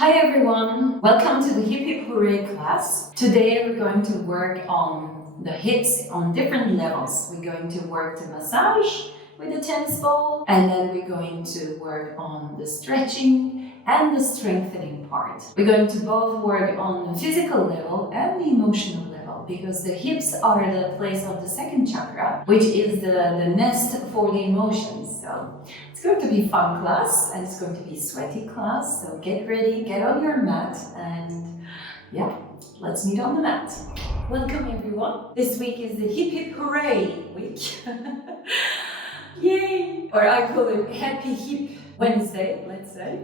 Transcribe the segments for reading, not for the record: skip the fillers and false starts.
Hi everyone, welcome to the Hip Hip Hooray class. Today we're going to work on the hips on different levels. We're going to work the massage with the tennis ball, and then we're going to work on the stretching and the strengthening part. We're going to both work on the physical level and the emotional level, because the hips are the place of the second chakra, which is the nest for the emotions. So it's going to be a fun class, and it's going to be a sweaty class, so get ready, get on your mat, and yeah, let's meet on the mat. Welcome everyone. This week is the Hip Hip Hooray week. Yay! Or I call it Happy Hip Wednesday, let's say.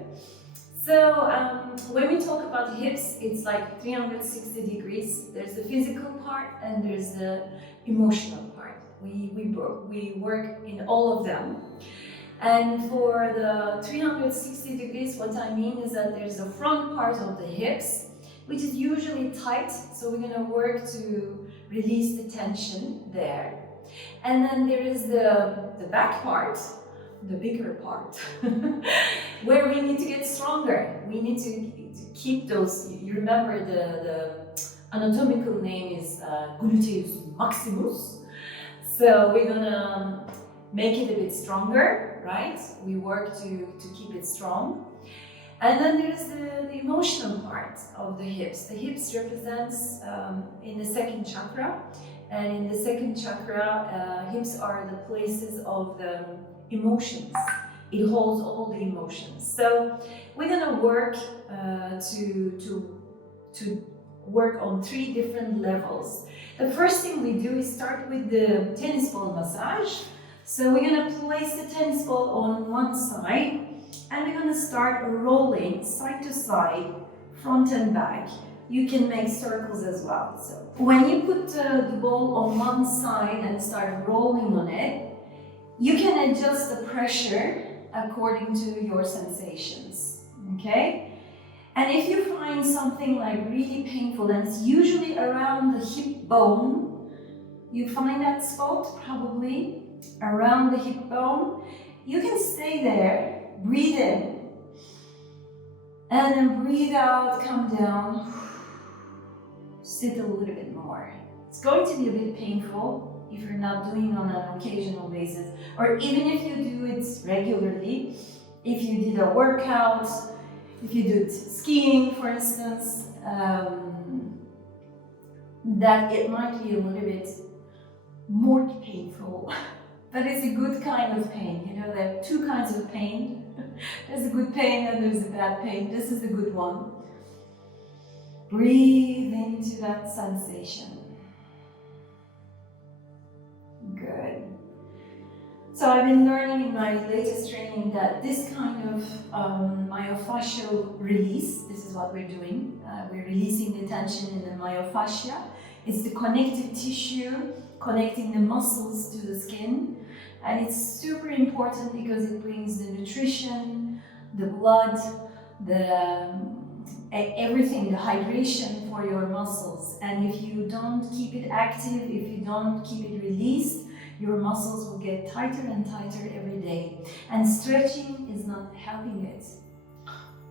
So when we talk about hips, it's like 360 degrees. There's the physical part and there's the emotional part. We work in all of them. And for the 360 degrees, what I mean is that there's the front part of the hips, which is usually tight. So we're gonna work to release the tension there. And then there is the back part, the bigger part, where we need to get stronger. We need to keep those, you remember the anatomical name is gluteus maximus. So we're gonna make it a bit stronger, right? We work to keep it strong. And then there's the emotional part of the hips. The hips represents in the second chakra. And in the second chakra, hips are the places of the emotions. It holds all the emotions. So we're gonna work to work on 3 different levels. The first thing we do is start with the tennis ball massage. So we're gonna place the tennis ball on one side, and we're gonna start rolling side to side, front and back. You can make circles as well. So when you put the ball on one side and start rolling on it, you can adjust the pressure according to your sensations, okay? And if you find something like really painful, and it's usually around the hip bone, you find that spot probably around the hip bone, you can stay there, breathe in, and then breathe out, come down, sit a little bit more. It's going to be a bit painful if you're not doing it on an occasional basis, or even if you do it regularly. If you did a workout, if you did skiing, for instance, that it might be a little bit more painful. But it's a good kind of pain. You know, there are 2 kinds of pain. There's a good pain and there's a bad pain. This is a good one. Breathe into that sensation. Good. So I've been learning in my latest training that this kind of myofascial release, this is what we're doing. We're releasing the tension in the myofascia. It's the connective tissue connecting the muscles to the skin. And it's super important because it brings the nutrition, the blood, everything, the hydration for your muscles. And if you don't keep it active, if you don't keep it released, your muscles will get tighter and tighter every day. And stretching is not helping it.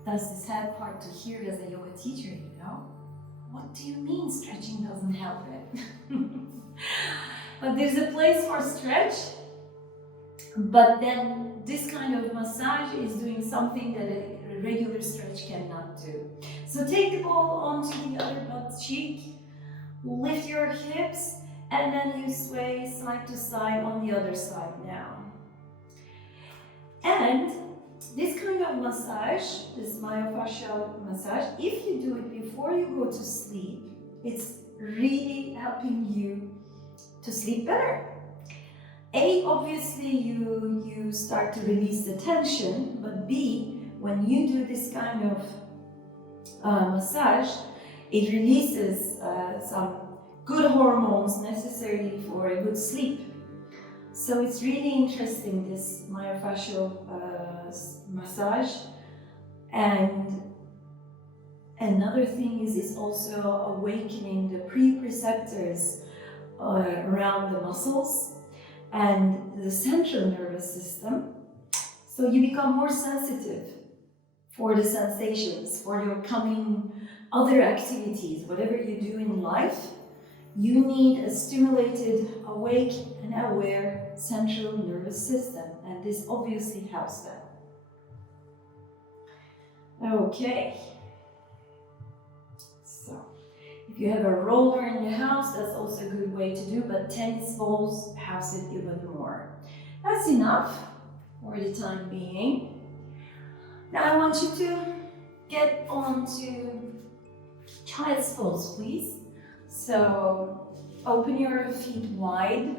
That's the sad part to hear as a yoga teacher, you know? What do you mean stretching doesn't help it? But there's a place for stretch. But then this kind of massage is doing something that a regular stretch cannot do. So take the ball onto the other butt cheek, lift your hips, and then you sway side to side on the other side now. And this kind of massage, this myofascial massage, if you do it before you go to sleep, it's really helping you to sleep better. A, obviously you start to release the tension, but B, when you do this kind of massage, it releases some good hormones necessary for a good sleep. So it's really interesting, this myofascial massage. And another thing is it's also awakening the preceptors around the muscles and the central nervous system. So you become more sensitive for the sensations, for your coming other activities, whatever you do in life, you need a stimulated, awake and aware central nervous system, and this obviously helps them. Okay. So, if you have a roller in your house, that's also a good way to do, but tennis balls helps it even more. That's enough for the time being. Now I want you to get on to child's pose, please. So open your feet wide.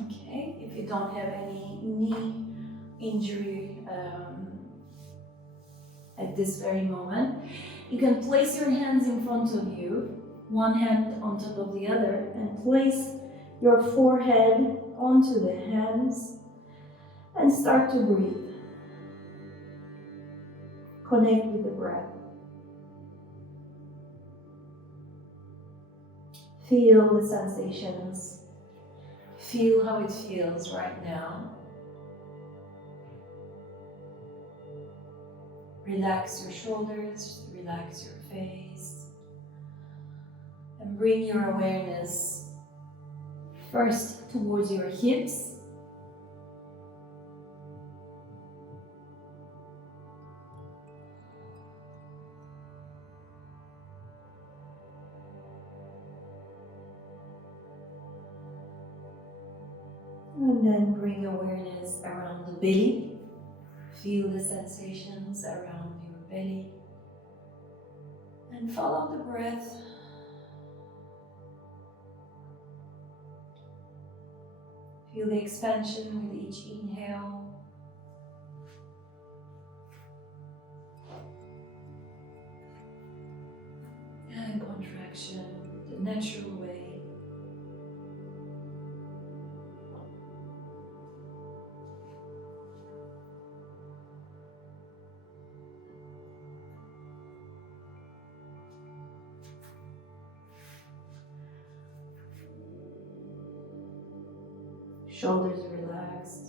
Okay, if you don't have any knee injury at this very moment, you can place your hands in front of you, one hand on top of the other, and place your forehead onto the hands and start to breathe. Connect with the breath. Feel the sensations. Feel how it feels right now. Relax your shoulders, relax your face, and bring your awareness first towards your hips. And then bring awareness around the belly. Feel the sensations around your belly. And follow the breath. Feel the expansion with each inhale. And contraction, the natural way. Shoulders relaxed.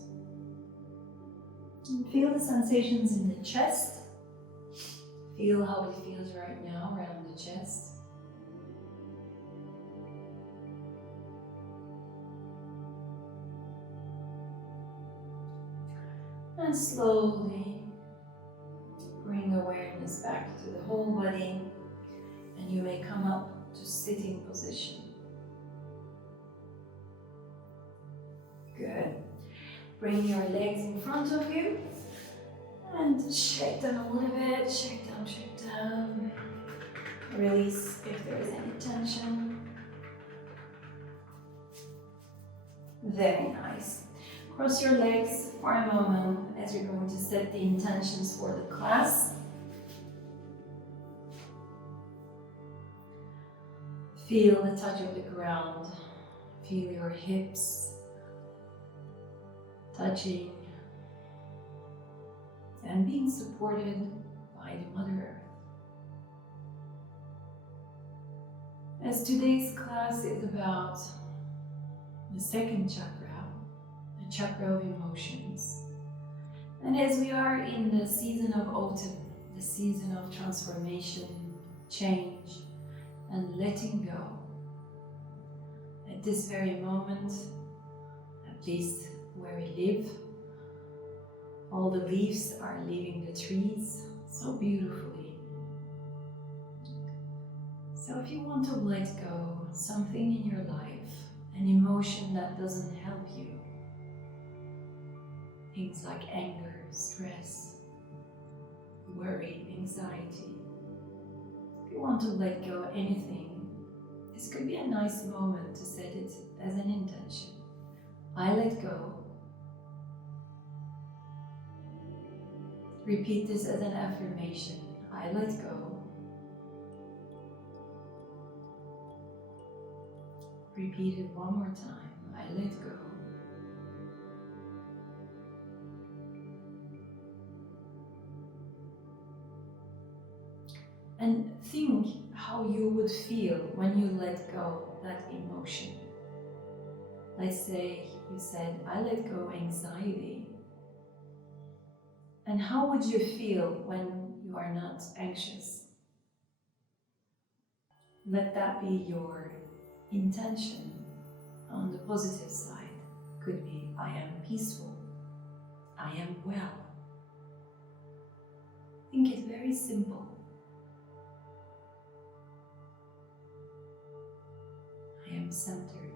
And feel the sensations in the chest. Feel how it feels right now around the chest. And slowly bring awareness back to the whole body, and you may come up to sitting position. Good. Bring your legs in front of you and shake them a little bit. Shake down, shake down. Release if there is any tension. Very nice. Cross your legs for a moment as you're going to set the intentions for the class. Feel the touch of the ground. Feel your hips touching and being supported by the Mother Earth. As today's class is about the second chakra, the chakra of emotions, and as we are in the season of autumn, the season of transformation, change, and letting go, at this very moment, at least where we live, all the leaves are leaving the trees so beautifully. So if you want to let go something in your life, an emotion that doesn't help you, things like anger, stress, worry, anxiety, if you want to let go of anything, this could be a nice moment to set it as an intention. I let go. Repeat this as an affirmation. I let go. Repeat it one more time. I let go. And think how you would feel when you let go that emotion. Let's say you said, I let go anxiety. And how would you feel when you are not anxious? Let that be your intention. On the positive side, could be I am peaceful, I am well. Think it very simple. I am centered.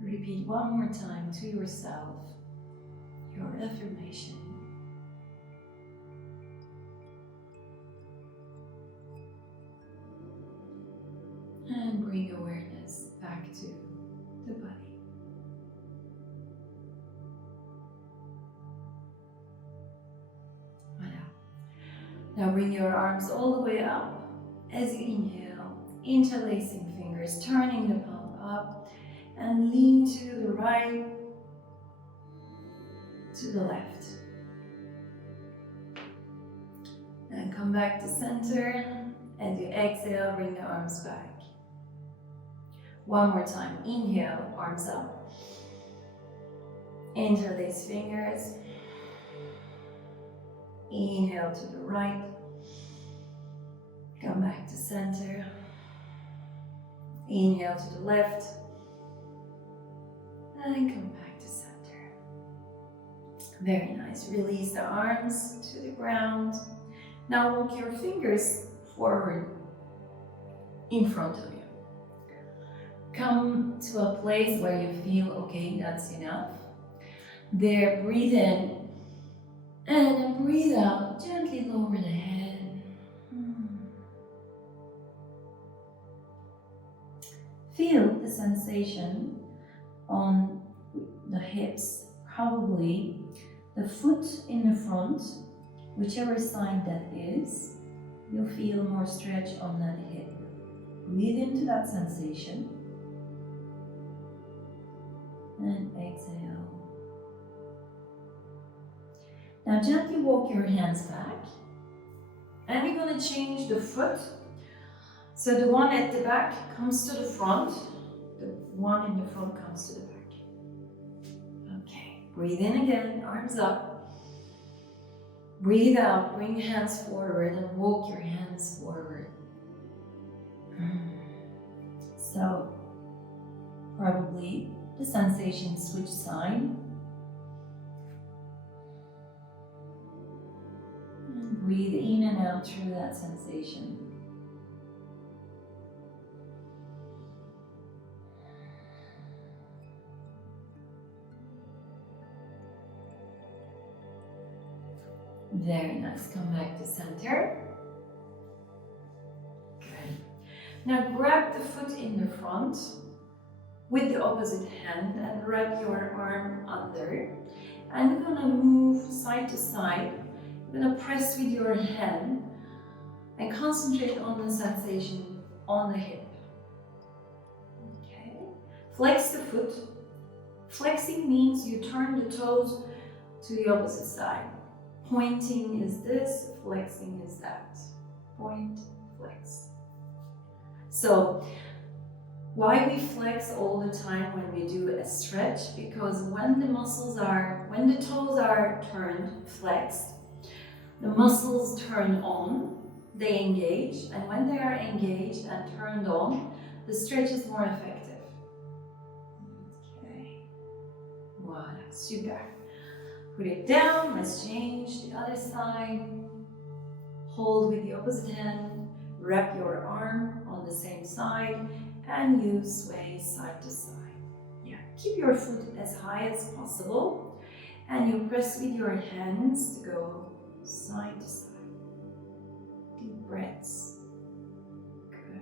Repeat one more time to yourself your affirmation. And bring awareness back to the body. Voilà. Now bring your arms all the way up as you inhale, interlacing fingers, turning the palm up, and lean to the right, to the left. And come back to center. As you exhale, bring the arms back. One more time. Inhale, arms up. Interlace fingers. Inhale to the right. Come back to center. Inhale to the left. And come back to center. Very nice. Release the arms to the ground. Now walk your fingers forward in front of you. Come to a place where you feel, okay, that's enough. There, breathe in and then breathe out. Gently lower the head. Feel the sensation on the hips, probably the foot in the front, whichever side that is, you'll feel more stretch on that hip. Breathe into that sensation and exhale. Now gently walk your hands back, and we're going to change the foot. So the one at the back comes to the front, the one in the front comes to the back. Okay, breathe in again, arms up. Breathe out, bring hands forward and walk your hands forward. So, probably the sensation switch side. And breathe in and out through that sensation. Very nice. Come back to center. Good. Now grab the foot in the front with the opposite hand and wrap your arm under. And you're going to move side to side. You're going to press with your hand and concentrate on the sensation on the hip. Okay. Flex the foot. Flexing means you turn the toes to the opposite side. Pointing is this, flexing is that. Point, flex. So, why we flex all the time when we do a stretch? Because when the toes are turned, flexed, the muscles turn on, they engage, and when they are engaged and turned on, the stretch is more effective. Okay. Voilà, super. Put it down, let's change the other side. Hold with the opposite hand, wrap your arm on the same side, and you sway side to side. Yeah, keep your foot as high as possible, and you press with your hands to go side to side. Deep breaths. Good.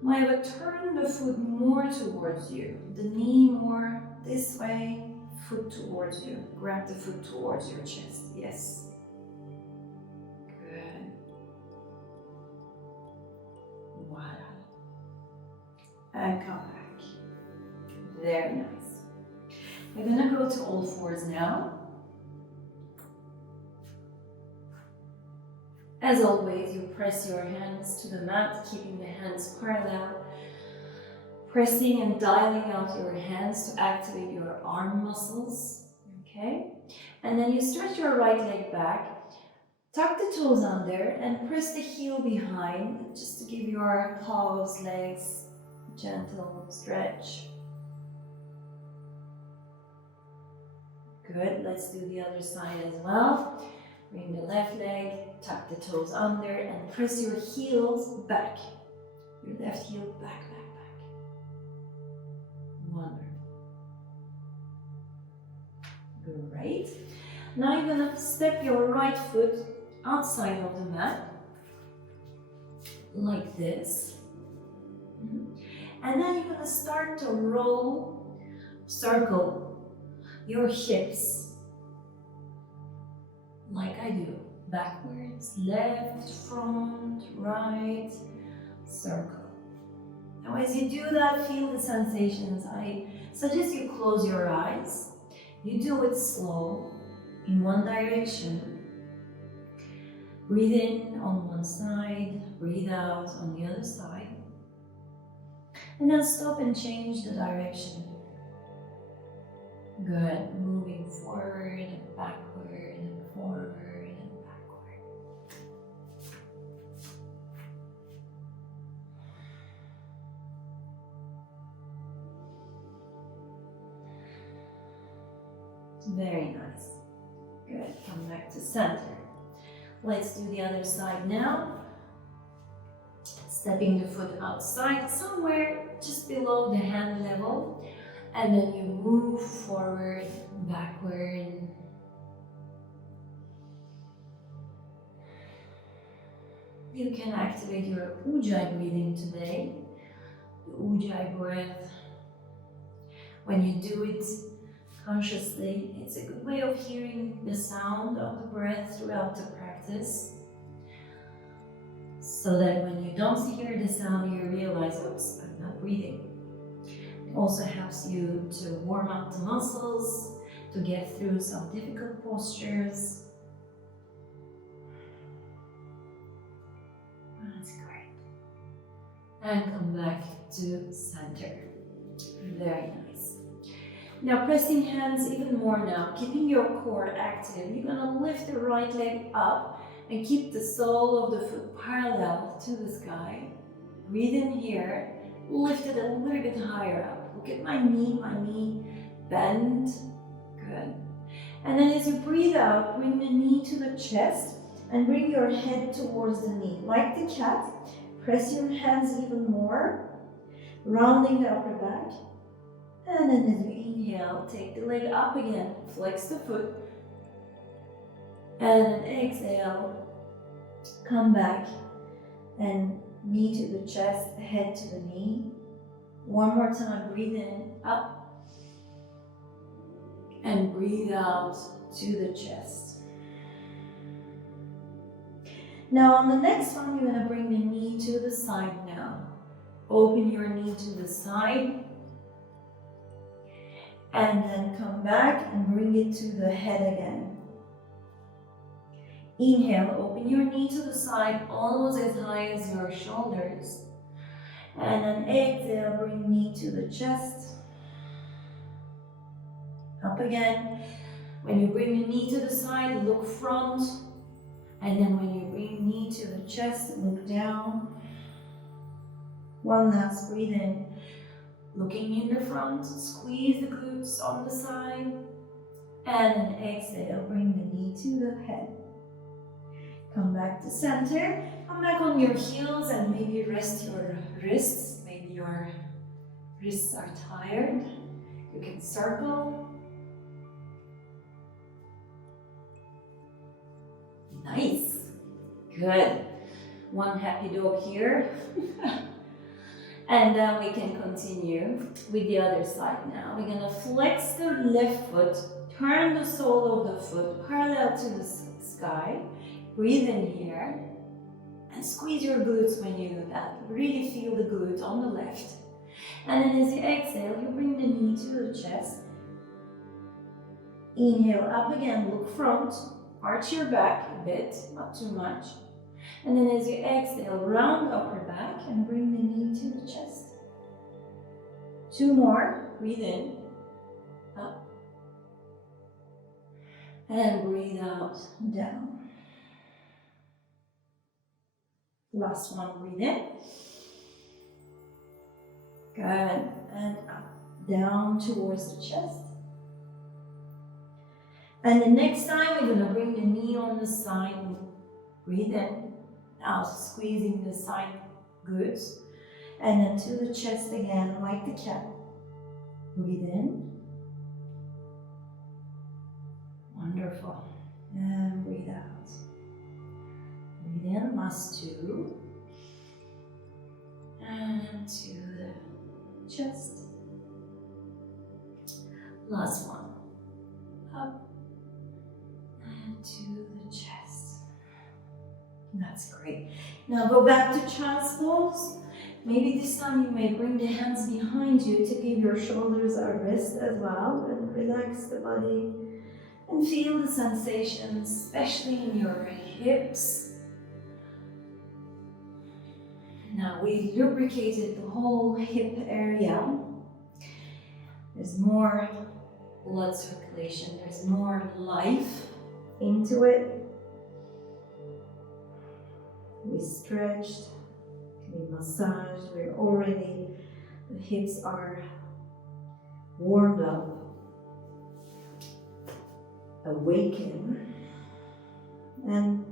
Now turn the foot more towards you, the knee more this way. Foot towards you. Grab the foot towards your chest. Yes. Good. Voila. And come back. Very nice. We're gonna go to all fours now. As always, you press your hands to the mat, keeping the hands parallel. Pressing and dialing out your hands to activate your arm muscles, okay? And then you stretch your right leg back, tuck the toes under and press the heel behind just to give your calves, legs a gentle stretch. Good, let's do the other side as well. Bring the left leg, tuck the toes under and press your heels back. Your left heel back, back, back. Wonderful. Great. Now you're gonna step your right foot outside of the mat, like this. And then you're gonna start to circle your hips, like I do. Backwards, left, front, right, circle. Now as you do that, feel the sensations. I suggest you close your eyes. You do it slow, in one direction. Breathe in on one side, breathe out on the other side. And then stop and change the direction. Good, moving forward and backward and forward and backward. Very nice. Good, come back to center. Let's do the other side now. Stepping the foot outside, somewhere just below the hand level. And then you move forward, backward. You can activate your Ujjayi breathing today. The Ujjayi breath. When you do it consciously, it's a good way of hearing the sound of the breath throughout the practice. So that when you don't hear the sound, you realize, oops, I'm not breathing. It also helps you to warm up the muscles, to get through some difficult postures. That's great. And come back to center. Very nice. Now pressing hands even more now, keeping your core active. You're gonna lift the right leg up and keep the sole of the foot parallel to the sky. Breathe in here, lift it a little bit higher up. Look at my knee bend. Good. And then as you breathe out, bring the knee to the chest and bring your head towards the knee. Like the cat, press your hands even more, rounding the upper back. And then as you inhale, take the leg up again, flex the foot. And then exhale, come back and knee to the chest, head to the knee. One more time, breathe in, up. And breathe out to the chest. Now on the next one, you're gonna bring the knee to the side now. Open your knee to the side. And then come back and bring it to the head again. Inhale, open your knee to the side, almost as high as your shoulders. And then exhale, bring knee to the chest. Up again. When you bring the knee to the side, look front. And then when you bring knee to the chest, look down. One last breathe in. Looking in the front, squeeze the glutes on the side. And then exhale, bring the knee to the head. Come back to center. Come back on your heels and maybe rest your wrists. Maybe your wrists are tired. You can circle. Nice. Good. One happy dog here. And then we can continue with the other side now. We're gonna flex the left foot, turn the sole of the foot parallel to the sky. Breathe in here and squeeze your glutes when you do that. Really feel the glute on the left. And then as you exhale, you bring the knee to the chest. Inhale up again, look front, arch your back a bit, not too much. And then as you exhale, round upper back and bring the knee to the chest. 2 more. Breathe in, up, and breathe out, down. Last one, breathe in. Good, and up, down towards the chest. And the next time we're gonna bring the knee on the side, breathe in. Now squeezing the side good. And then to the chest again, like the cat. Breathe in. Wonderful. And breathe out. Breathe in, last 2. And to the chest. Last one. Up. And to the chest. That's great. Now go back to child's pose. Maybe this time you may bring the hands behind you to give your shoulders a rest as well, and relax the body and feel the sensations, especially in your hips. Now we lubricated the whole hip area. There's more blood circulation, there's more life into it. We stretched, we massaged, the hips are warmed up, awakened. And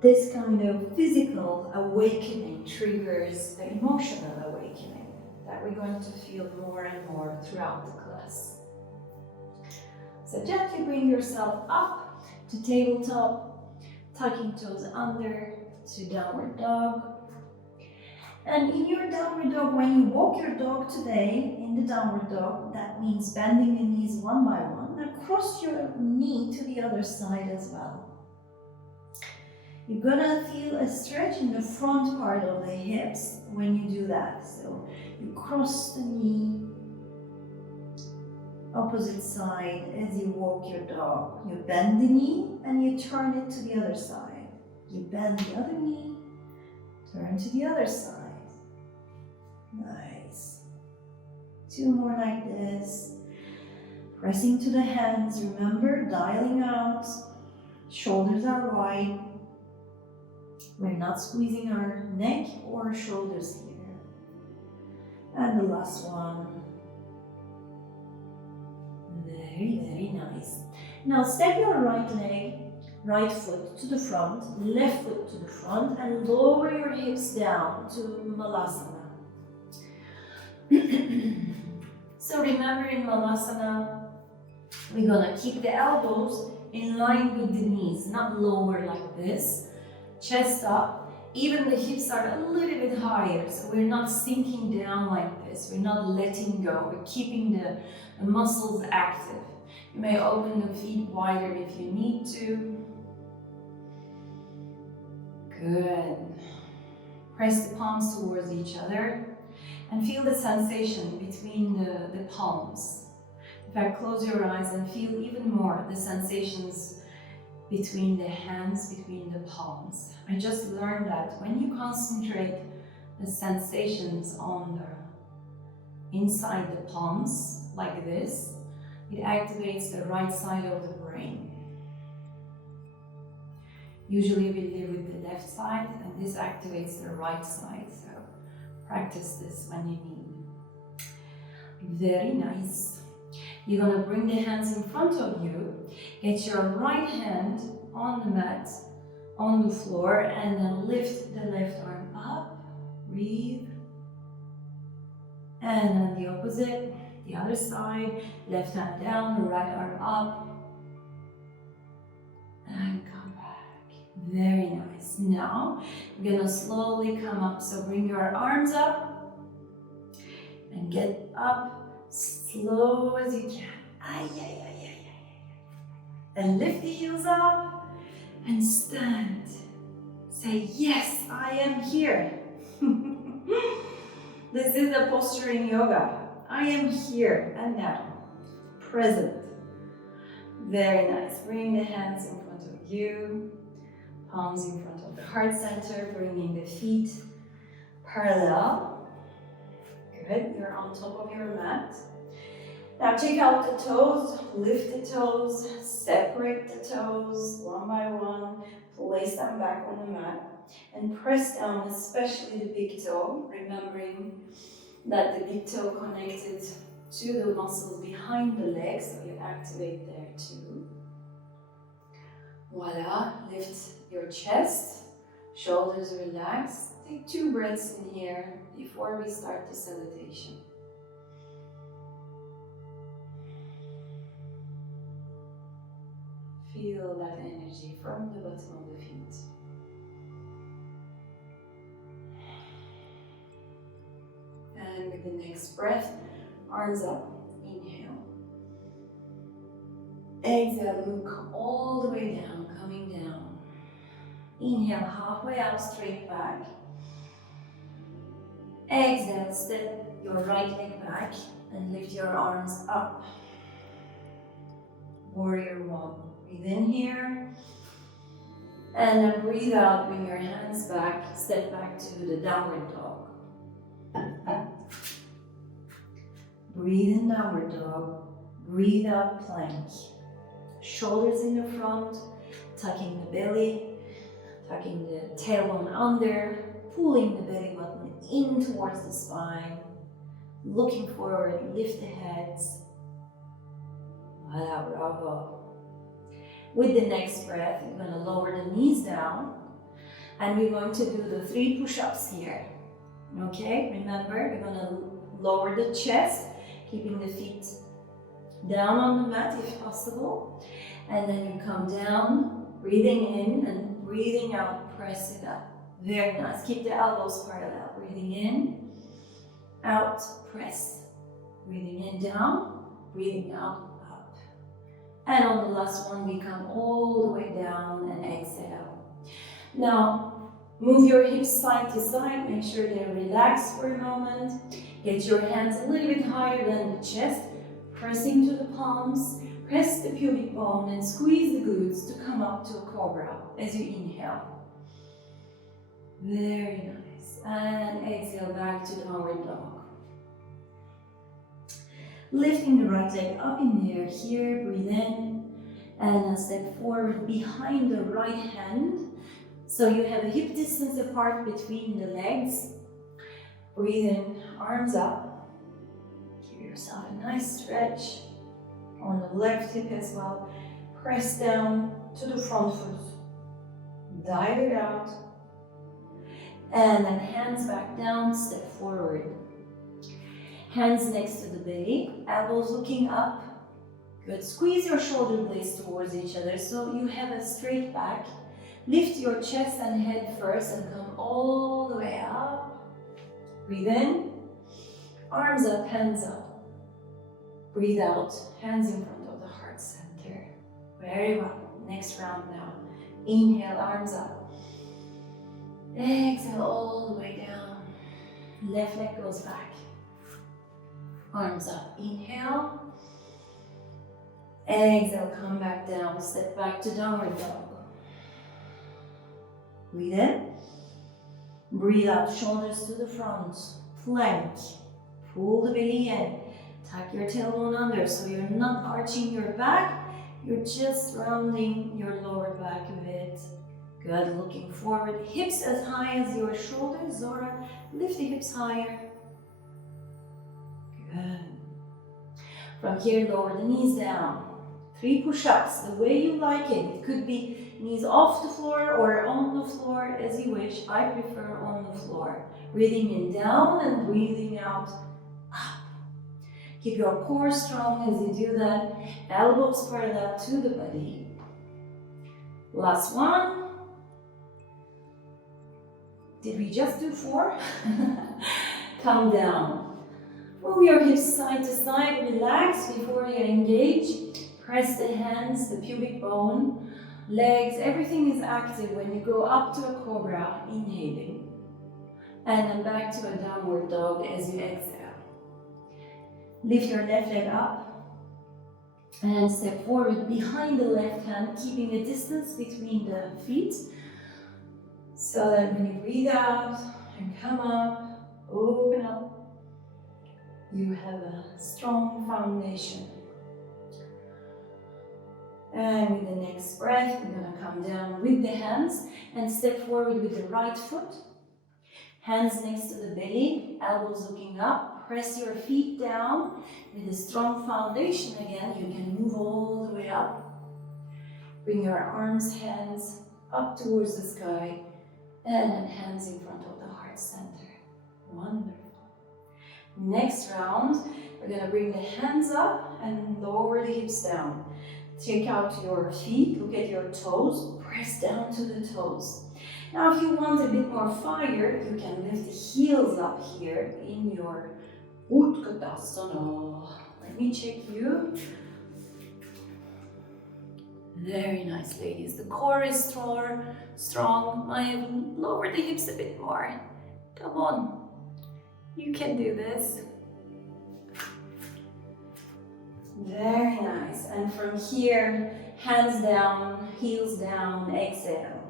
this kind of physical awakening triggers the emotional awakening that we're going to feel more and more throughout the class. So gently bring yourself up to tabletop, tucking toes under to downward dog. And in your downward dog, when you walk your dog today in the downward dog, that means bending the knees one by one. Now cross your knee to the other side as well. You're gonna feel a stretch in the front part of the hips when you do that. So you cross the knee, opposite side as you walk your dog. You bend the knee and you turn it to the other side. You bend the other knee, turn to the other side. Nice. 2 more like this. Pressing to the hands, remember, dialing out. Shoulders are wide. We're not squeezing our neck or shoulders here. And the last one. Very, very nice. Now step your right leg, right foot to the front, left foot to the front, and lower your hips down to Malasana. So remember, in Malasana, we're gonna keep the elbows in line with the knees, not lower like this. Chest up, even the hips are a little bit higher, so we're not sinking down like this. We're not letting go, we're keeping the muscles active. You may open the feet wider if you need to. Good. Press the palms towards each other and feel the sensation between the palms. In fact, close your eyes and feel even more the sensations between the hands, between the palms. I just learned that when you concentrate the sensations on the inside the palms, like this, it activates the right side of the brain. Usually we live with the left side, and this activates the right side, so practice this when you need. Very nice. You're gonna bring the hands in front of you, get your right hand on the mat, on the floor, and then lift the left arm up, breathe. And then the opposite, the other side, left hand down, right arm up. And come back. Very nice. Now, we're gonna slowly come up. So bring your arms up and get up slow as you can. Ay, ay, ay, ay, ay, ay. And lift the heels up and stand. Say, yes, I am here. This is the posturing yoga. I am here and now, present. Very nice. Bring the hands in front of you, palms in front of the heart center, bringing the feet parallel. Good, you're on top of your mat. Now check out the toes, lift the toes, separate the toes one by one, place them back on the mat, and press down, especially the big toe, remembering that the big toe connected to the muscles behind the legs, so you activate there too. Voila, lift your chest, shoulders relaxed. Take 2 breaths in here before we start the salutation. Feel that energy from the bottom of the feet. And with the next breath, arms up, inhale. Exhale, look all the way down, coming down. Inhale, halfway out, straight back. Exhale, step your right leg back and lift your arms up. Warrior one. Breathe in here. And then breathe out, bring your hands back, step back to the downward dog. Breathe in downward dog. Breathe out, plank. Shoulders in the front, tucking the belly, tucking the tailbone under, pulling the belly button in towards the spine, looking forward, lift the heads. Voila, bravo. With the next breath, you're going to lower the knees down, and we're going to do the 3 push-ups here. Okay, remember, we're going to lower the chest, keeping the feet down on the mat if possible, and then you come down, breathing in and breathing out, press it up. Very nice. Keep the elbows parallel. Breathing in, out, press. Breathing in, down, breathing out, up. And on the last one, we come all the way down and exhale. Now, move your hips side to side. Make sure they're relaxed for a moment. Get your hands a little bit higher than the chest, pressing to the palms. Press the pubic bone and squeeze the glutes to come up to a cobra as you inhale. Very nice. And exhale back to downward dog. Lifting the right leg up in the air here, breathe in, and a step forward behind the right hand. So you have a hip distance apart between the legs. Breathe in, arms up. Give yourself a nice stretch on the left hip as well. Press down to the front foot. Dive it out. And then hands back down, step forward. Hands next to the belly, elbows looking up. Good. Squeeze your shoulder blades towards each other so you have a straight back. Lift your chest and head first and come all the way up. Breathe in. Arms up, hands up. Breathe out, hands in front of the heart center. Very well. Next round now. Inhale, arms up. Exhale all the way down. Left leg goes back. Arms up. Inhale. Exhale, come back down. Step back to downward dog. Breathe in. Breathe out, shoulders to the front. Plank. Pull the belly in. Tuck your tailbone under so you're not arching your back. You're just rounding your lower back a bit. Good, looking forward. Hips as high as your shoulders. Zora, lift the hips higher. Good. From here, lower the knees down. 3 push-ups, the way you like it. It could be knees off the floor or on the floor, as you wish. I prefer on the floor. Breathing in down and breathing out up. Keep your core strong as you do that. Elbows parallel to the body. Last one. Did we just do 4? Come down. Move your hips side to side. Relax before you engage. Press the hands, the pubic bone, legs. Everything is active when you go up to a cobra, inhaling. And then back to a downward dog as you exhale. Lift your left leg up. And step forward behind the left hand, keeping a distance between the feet. So that when you breathe out and come up, open up, you have a strong foundation. And with the next breath, we're going to come down with the hands and step forward with the right foot. Hands next to the belly, elbows looking up. Press your feet down. With a strong foundation again, you can move all the way up. Bring your arms, hands up towards the sky. And then hands in front of the heart center. Wonderful. Next round, we're going to bring the hands up and lower the hips down. Check out your feet, look at your toes, press down to the toes. Now if you want a bit more fire, you can lift the heels up here in your Utkatasana. Let me check you. Very nice, ladies. The core is strong. I have lowered the hips a bit more. Come on, you can do this. Very nice. And from here, hands down, heels down, exhale.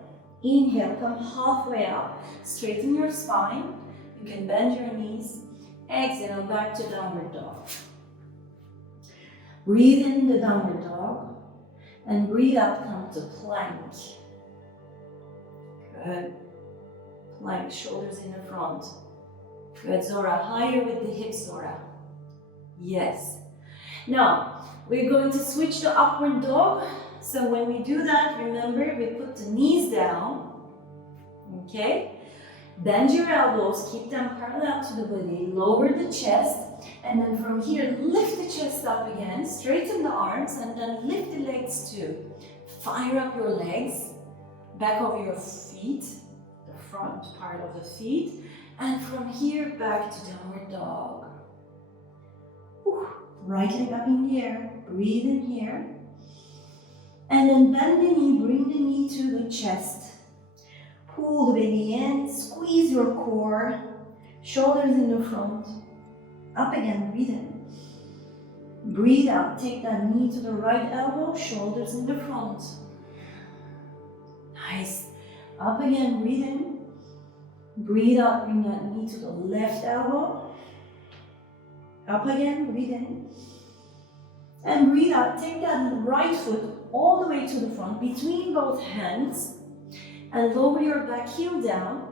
Inhale, come halfway up. Straighten your spine. You can bend your knees. Exhale, back to downward dog. Breathe in the downward dog. And breathe out, come to plank. Good. Plank, shoulders in the front. Good, Zora. Higher with the hips, Zora. Yes. Now, we're going to switch to upward dog. So when we do that, remember, we put the knees down. Okay? Bend your elbows, keep them parallel to the body, lower the chest, and then from here, lift the chest up again, straighten the arms, and then lift the legs too. Fire up your legs, back of your feet, the front part of the feet, and from here, back to downward dog. Whew. Right leg up in the air, breathe in here. And then bend the knee, bring the knee to the chest. Pull the belly in, squeeze your core, shoulders in the front. Up again, breathe in. Breathe out, take that knee to the right elbow, shoulders in the front. Nice. Up again, breathe in. Breathe out, bring that knee to the left elbow. Up again, breathe in. And breathe out, take that right foot all the way to the front, between both hands, and lower your back heel down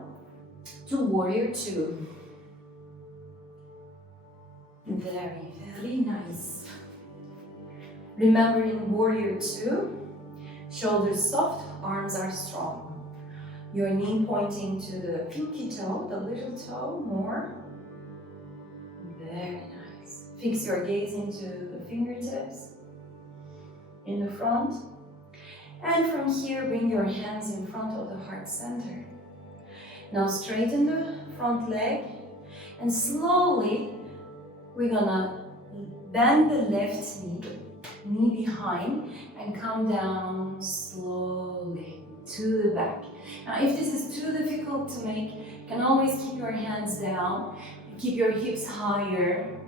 to warrior two. Very, very nice. Remember in warrior two, shoulders soft, arms are strong. Your knee pointing to the pinky toe, the little toe more. Very nice. Fix your gaze into the fingertips in the front. And from here, bring your hands in front of the heart center. Now straighten the front leg and slowly we're gonna bend the left knee behind and come down slowly to the back. Now if this is too difficult to make, you can always keep your hands down, keep your hips higher.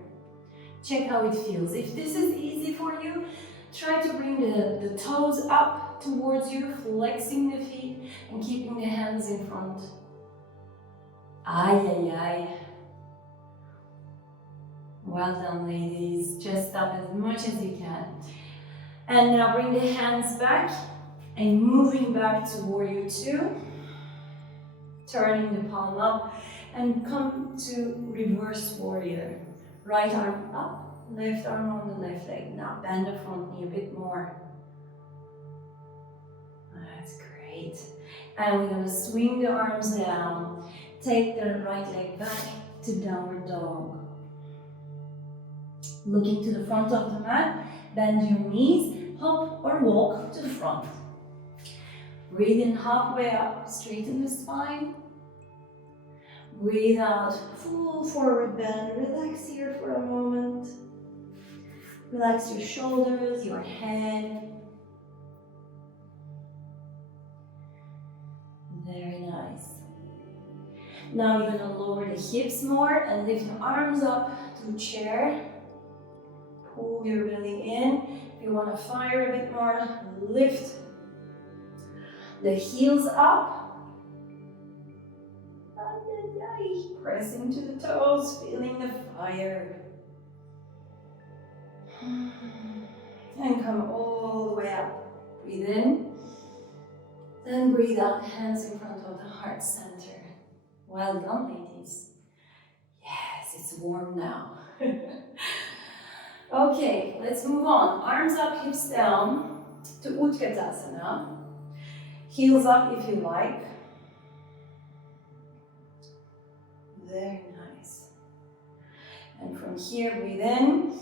Check how it feels. If this is easy for you, try to bring the toes up towards you, flexing the feet and keeping the hands in front. Ay, ay, ay. Well done, ladies. Just stop as much as you can. And now bring the hands back and moving back to warrior two. Turning the palm up and come to reverse warrior. Right arm up, left arm on the left leg. Now bend the front knee a bit more. That's great. And we're going to swing the arms down. Take the right leg back to downward dog. Looking to the front of the mat, bend your knees, hop or walk to the front. Breathe in halfway up, straighten the spine. Breathe out, full forward bend. Relax here for a moment. Relax your shoulders, your head. Very nice. Now you're going to lower the hips more and lift the arms up to chair. Pull your belly in. If you want to fire a bit more, lift the heels up. Pressing to the toes, feeling the fire. And come all the way up. Breathe in. Then breathe out, hands in front of the heart center. Well done, ladies. Yes, it's warm now. Okay, let's move on. Arms up, hips down to Utkatasana. Heels up if you like. Very nice. And from here, breathe in.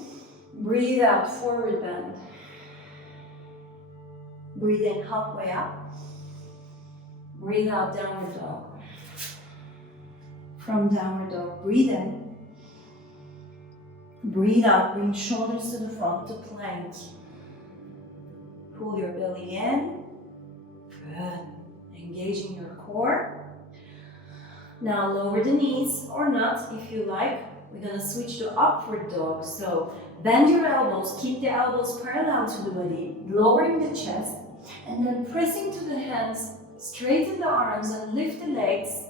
Breathe out, forward bend. Breathe in, halfway up. Breathe out, downward dog. From downward dog, breathe in. Breathe out, bring shoulders to the front to plank. Pull your belly in. Good. Engaging your core. Now lower the knees or not if you like. We're gonna switch to upward dog. So bend your elbows, keep the elbows parallel to the body, lowering the chest, and then pressing to the hands, straighten the arms and lift the legs.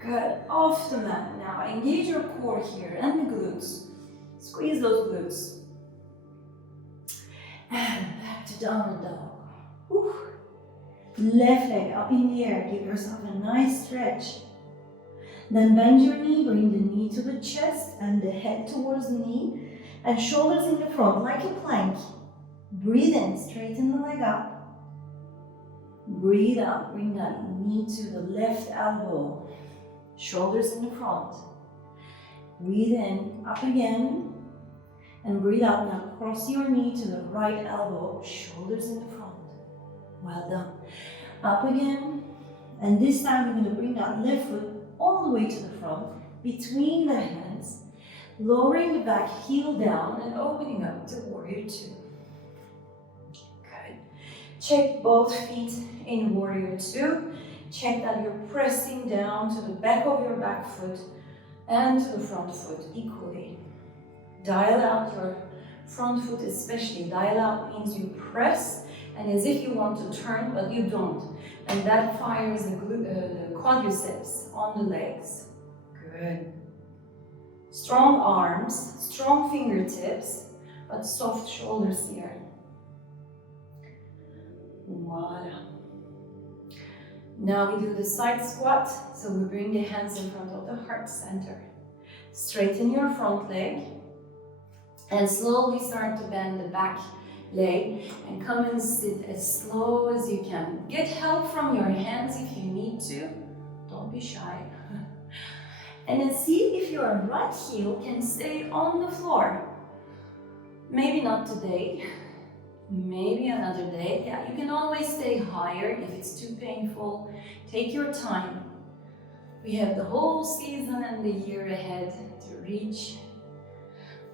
Good, off the mat. Now engage your core here and the glutes. Squeeze those glutes. And back to downward dog. Whew. Left leg up in the air, give yourself a nice stretch. Then bend your knee, bring the knee to the chest and the head towards the knee and shoulders in the front like a plank. Breathe in, straighten the leg up. Breathe out, bring that knee to the left elbow. Shoulders in the front. Breathe in, up again. And breathe out, now cross your knee to the right elbow. Shoulders in the front. Well done. Up again. And this time we're going to bring that left foot all the way to the front, between the hands, lowering the back heel down and opening up to warrior two. Good. Check both feet in warrior two. Check that you're pressing down to the back of your back foot and to the front foot equally. Dial out your front foot especially. Dial out means you press and as if you want to turn, but you don't. And that fires the quadriceps on the legs. Good. Strong arms, strong fingertips, but soft shoulders here. Voila. Now we do the side squat. So we bring the hands in front of the heart center. Straighten your front leg and slowly start to bend the back leg and come and sit as slow as you can. Get help from your hands if you need to. Don't be shy. And then see if your right heel can stay on the floor. Maybe not today. Maybe another day. Yeah, you can always stay higher if it's too painful. Take your time. We have the whole season and the year ahead to reach,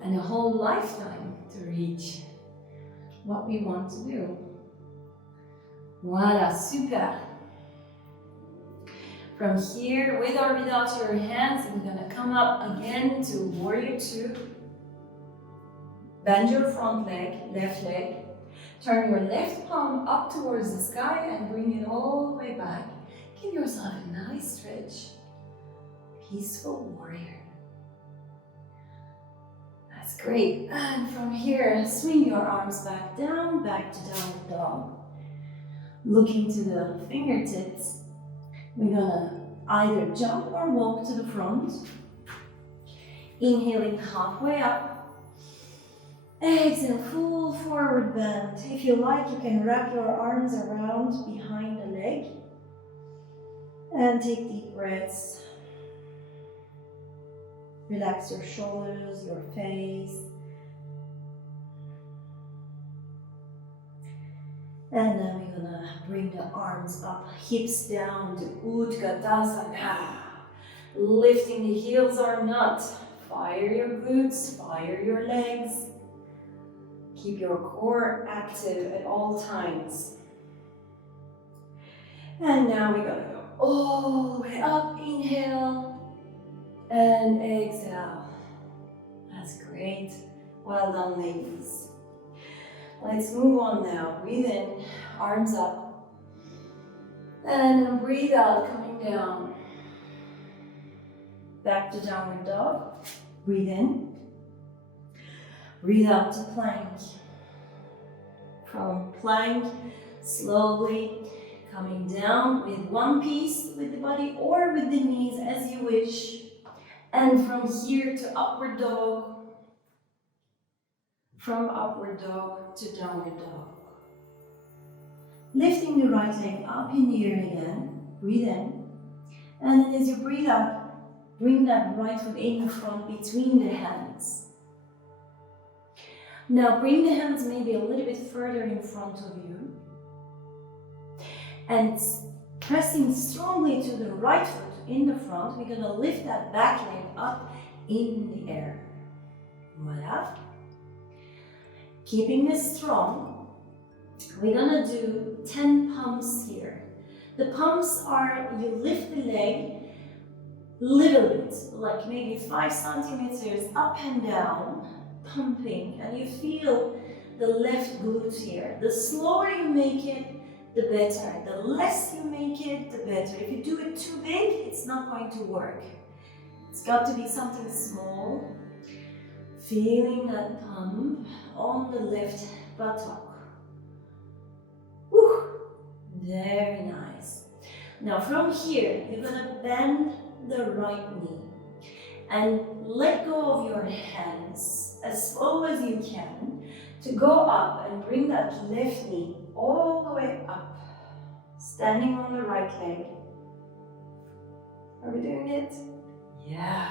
and a whole lifetime to reach what we want to do. Voila, super. From here, with or without your hands, we're gonna come up again to warrior two. Bend your front leg, left leg. Turn your left palm up towards the sky and bring it all the way back. Give yourself a nice stretch. Peaceful warrior. That's great. And from here, swing your arms back to downward dog. Looking to the fingertips, we're gonna either jump or walk to the front. Inhaling halfway up. Exhale, full forward bend. If you like, you can wrap your arms around behind the leg. And take deep breaths. Relax your shoulders, your face. And then we're gonna bring the arms up, hips down to Utkatasana. Lifting the heels or not. Fire your glutes, fire your legs. Keep your core active at all times. And now we're gonna go all the way up. Inhale. And exhale. That's great. Well done, ladies. Let's move on now. Breathe in, arms up. And then breathe out, coming down. Back to downward dog. Breathe in. Breathe out to plank. From plank, slowly coming down with one piece with the body or with the knees as you wish. And from here to upward dog. From upward dog to downward dog. Lifting the right leg up in the air again. Breathe in. And then as you breathe out, bring that right foot in the front between the hands. Now bring the hands maybe a little bit further in front of you. And pressing strongly to the right foot in the front, we're going to lift that back leg up in the air. Voila. Keeping this strong, we're going to do 10 pumps here. The pumps are, you lift the leg little bit, like maybe 5 centimeters up and down, pumping, and you feel the left glute here. The slower you make it, the better. The less you make it, the better. If you do it too big, it's not going to work. It's got to be something small. Feeling that pump on the left buttock. Whew. Very nice. Now from here, you're going to bend the right knee and let go of your hands as slow as you can to go up and bring that left knee all the way up, standing on the right leg. Are we doing it? Yeah.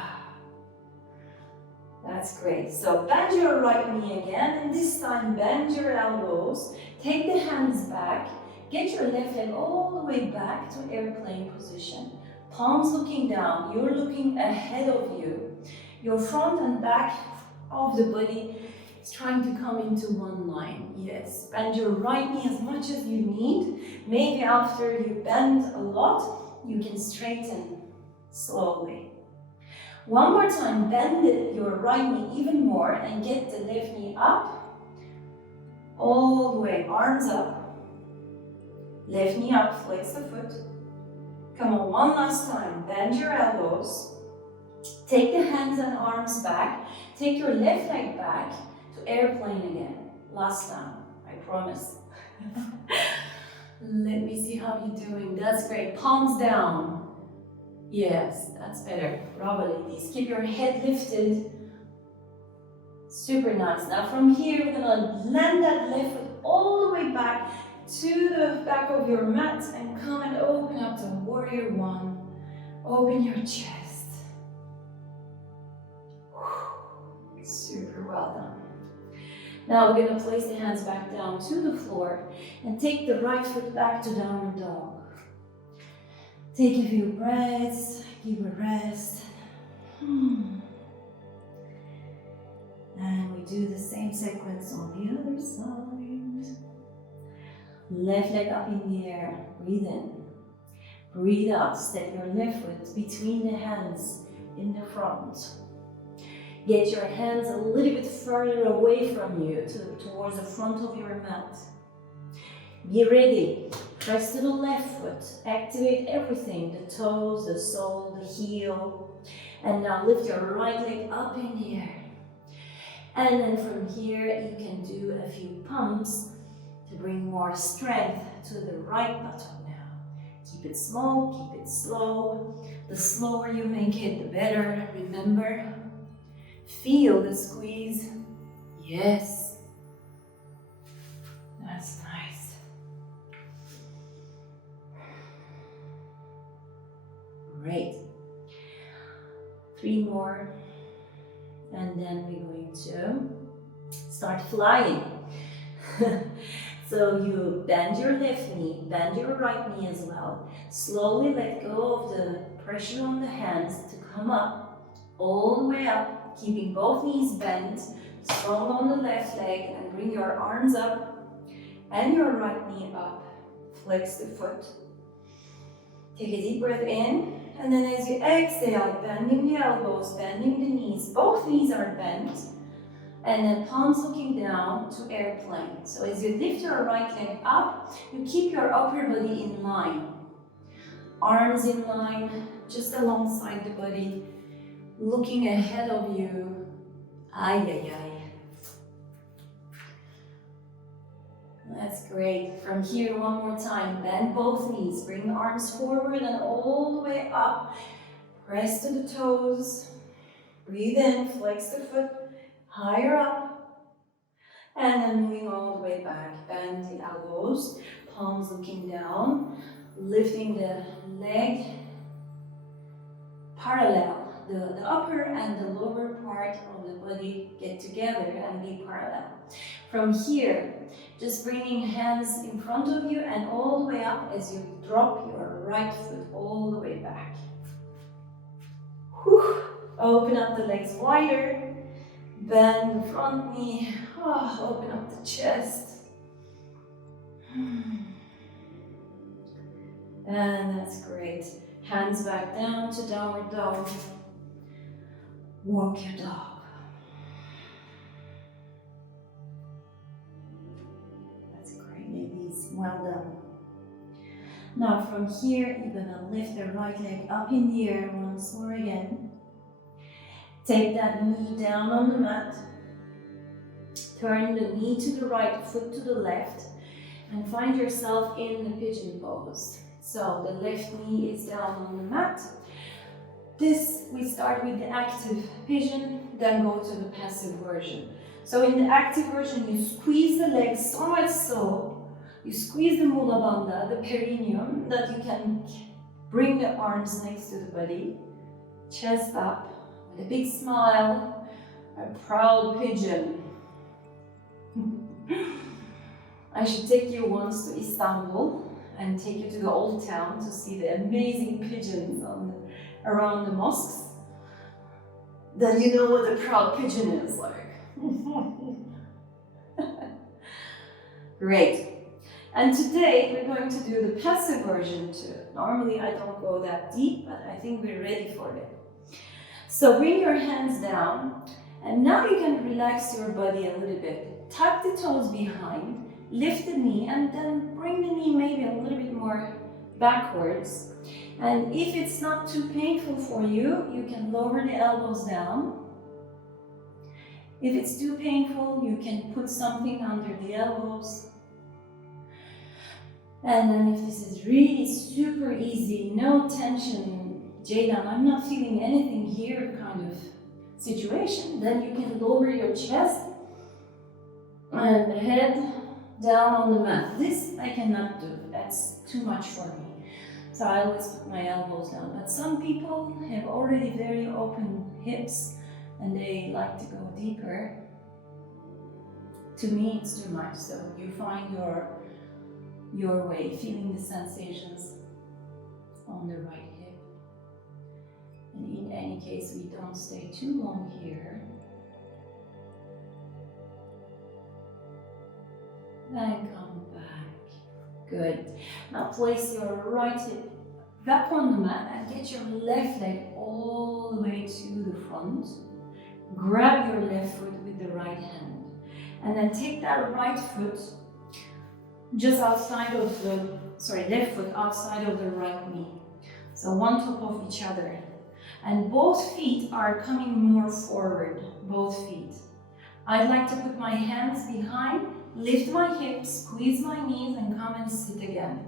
That's great. So bend your right knee again, and this time bend your elbows, take the hands back, get your left leg all the way back to airplane position. Palms looking down, you're looking ahead of you. Your front and back of the body is trying to come into one line. Yes, bend your right knee as much as you need. Maybe after you bend a lot, you can straighten slowly. One more time, bend your right knee even more and get the left knee up. All the way, arms up. Left knee up, flex the foot. Come on, one last time, bend your elbows. Take the hands and arms back. Take your left leg back to airplane again. Last time, I promise. Let me see how you're doing. That's great. Palms down. Yes, that's better. Bravo, ladies. Keep your head lifted. Super nice. Now from here, we're gonna land that left foot all the way back to the back of your mat and come and open up to Warrior One. Open your chest. Super well done. Now we're gonna place the hands back down to the floor and take the right foot back to downward dog. Take a few breaths, give a rest. And we do the same sequence on the other side. Left leg up in the air, breathe in. Breathe out, step your left foot between the hands in the front. Get your hands a little bit further away from you towards the front of your mat. Be ready. Press to the left foot. Activate everything, the toes, the sole, the heel. And now lift your right leg up in the air. And then from here, you can do a few pumps to bring more strength to the right buttock now. Keep it small, keep it slow. The slower you make it, the better. Remember, feel the squeeze. Yes. That's nice. Great. 3 more. And then we're going to start flying. So you bend your left knee, bend your right knee as well. Slowly let go of the pressure on the hands to come up, all the way up, keeping both knees bent, strong on the left leg, and bring your arms up and your right knee up. Flex the foot. Take a deep breath in, and then as you exhale, bending the elbows, bending the knees, both knees are bent. And then palms looking down to airplane. So as you lift your right leg up, you keep your upper body in line. Arms in line, just alongside the body, looking ahead of you. Ay, ay, ay. That's great. From here, one more time. Bend both knees. Bring the arms forward and all the way up. Press to the toes. Breathe in, flex the foot higher up. And then moving all the way back. Bend the elbows, palms looking down. Lifting the leg parallel. The upper and the lower part of the body get together and be parallel. From here, just bringing hands in front of you and all the way up as you drop your right foot all the way back. Whew. Open up the legs wider, bend the front knee, open up the chest. And that's great. Hands back down to downward dog. Walk your dog. That's great, ladies. Well done. Now from here, you're gonna lift the right leg up in the air once more again. Take that knee down on the mat. Turn the knee to the right, foot to the left, and find yourself in the pigeon pose. So the left knee is down on the mat. This, we start with the active pigeon, then go to the passive version. So in the active version, you squeeze the legs so much so, you squeeze the mula bandha, the perineum, that you can bring the arms next to the body, chest up, with a big smile, a proud pigeon. I should take you once to Istanbul and take you to the old town to see the amazing pigeons around the mosques. Then you know what a proud pigeon is like. Great. And today we're going to do the passive version too. Normally I don't go that deep, but I think we're ready for it. So bring your hands down, and now you can relax your body a little bit. Tuck the toes behind, lift the knee, and then bring the knee maybe a little bit more backwards. And if it's not too painful for you, you can lower the elbows down. If it's too painful, you can put something under the elbows. And then if this is really super easy, no tension, Ceylan, I'm not feeling anything here kind of situation, then you can lower your chest and head down on the mat. This I cannot do, that's too much for me. So I always put my elbows down. But some people have already very open hips and they like to go deeper. To me, it's too much. So you find your way, feeling the sensations on the right hip. And in any case, we don't stay too long here. Then come back. Good. Now place your right hip back on the mat and get your left leg all the way to the front. Grab your left foot with the right hand. And then take that right foot just outside of the, left foot outside of the right knee. So one top of each other. And both feet are coming more forward, both feet. I'd like to put my hands behind, lift my hips, squeeze my knees, and come and sit again.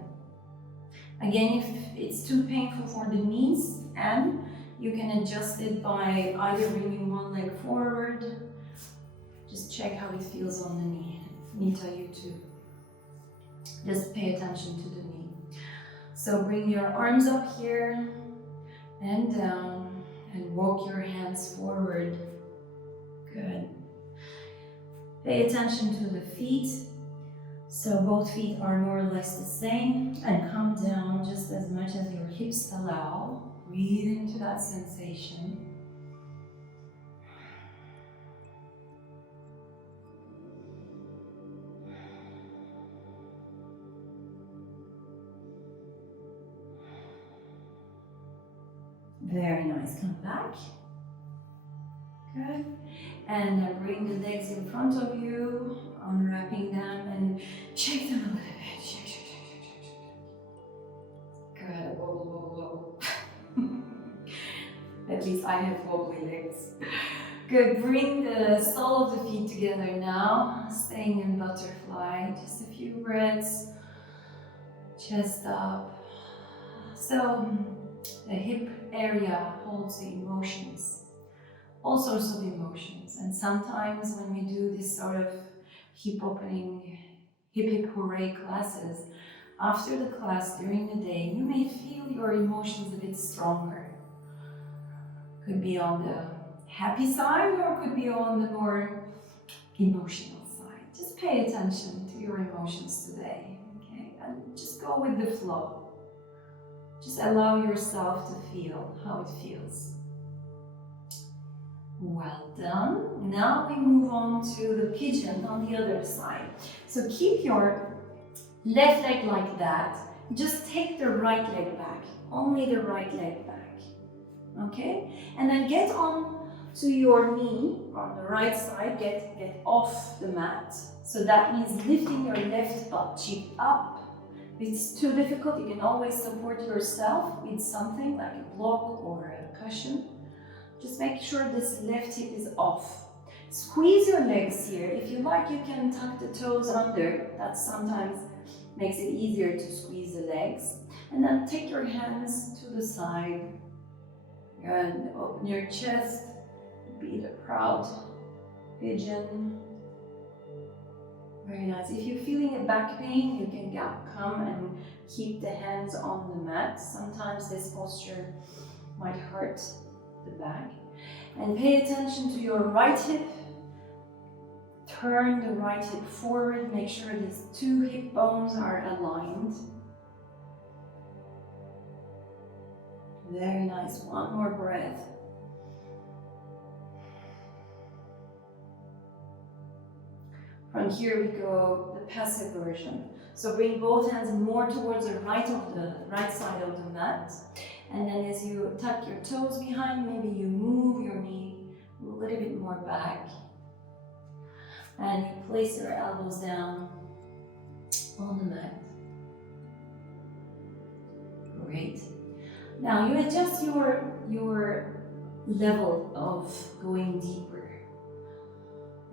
Again, if it's too painful for the knees, and you can adjust it by either bringing one leg forward. Just check how it feels on the knee. Nita, you too. Just pay attention to the knee. So bring your arms up here and down and walk your hands forward. Good. Pay attention to the feet. So both feet are more or less the same, and come down just as much as your hips allow. Breathe into that sensation. Very nice. Come back. Good. And then bring the legs in front of you, unwrapping them and shake them a little bit. Shake, shake, shake, shake, shake. Good. Whoa, whoa, whoa. At least I have wobbly legs. Good, bring the sole of the feet together now, staying in butterfly, just a few breaths, chest up. So the hip area holds the emotions, all sorts of emotions, and sometimes when we do this sort of hip opening, hip hooray classes, after the class, during the day, you may feel your emotions a bit stronger. Could be on the happy side or could be on the more emotional side. Just pay attention to your emotions today, okay? And just go with the flow. Just allow yourself to feel how it feels. Well done. Now we move on to the pigeon on the other side. So keep your left leg like that. Just take the right leg back. Only the right leg back. Okay? And then get on to your knee on the right side. Get off the mat. So that means lifting your left butt cheek up. If it's too difficult, you can always support yourself with something like a block or a cushion. Just make sure this left hip is off. Squeeze your legs here. If you like, you can tuck the toes under. That sometimes makes it easier to squeeze the legs. And then take your hands to the side and open your chest. Be the proud pigeon. Very nice. If you're feeling a back pain, you can come and keep the hands on the mat. Sometimes this posture might hurt the back. And pay attention to your right hip. Turn the right hip forward. Make sure these two hip bones are aligned. Very nice. One more breath. From here we go the passive version. So bring both hands more towards the right side of the mat. And then as you tuck your toes behind, maybe you move your knee a little bit more back. And you place your elbows down on the mat. Great. Now you adjust your level of going deeper.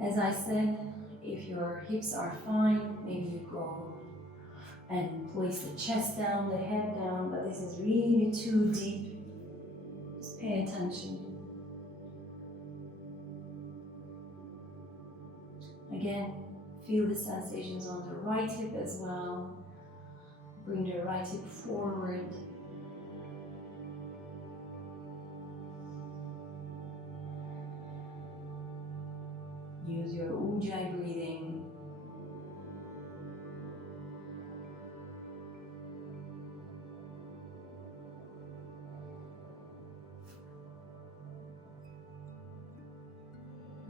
As I said, if your hips are fine, maybe you go and place the chest down, the head down, but this is really too deep. Just pay attention. Again, feel the sensations on the right hip as well. Bring the right hip forward. Use your Ujjayi breathing.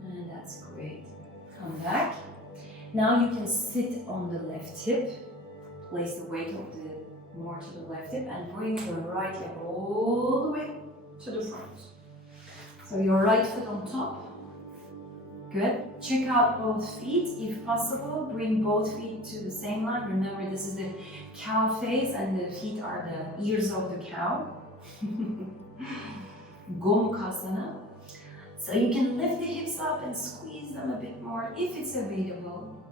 And that's great. Come back. Now you can sit on the left hip. Place the weight of more to the left hip and bring your right leg all the way to the front. So your right foot on top. Good. Check out both feet. If possible, bring both feet to the same line. Remember, this is the cow face and the feet are the ears of the cow. Gomukhasana. So you can lift the hips up and squeeze them a bit more if it's available.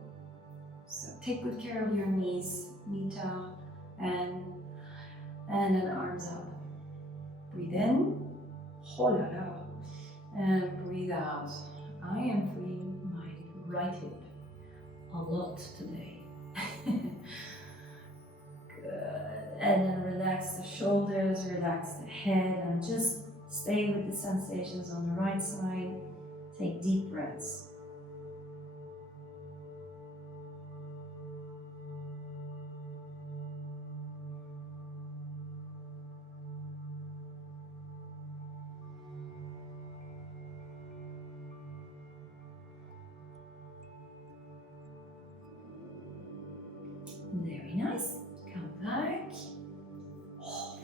So take good care of your knees, Mita, and then arms up. Breathe in, holala, and breathe out. I am freeing my right hip a lot today. Good. And then relax the shoulders, relax the head, and just stay with the sensations on the right side. Take deep breaths. Very nice. Come back. Oh.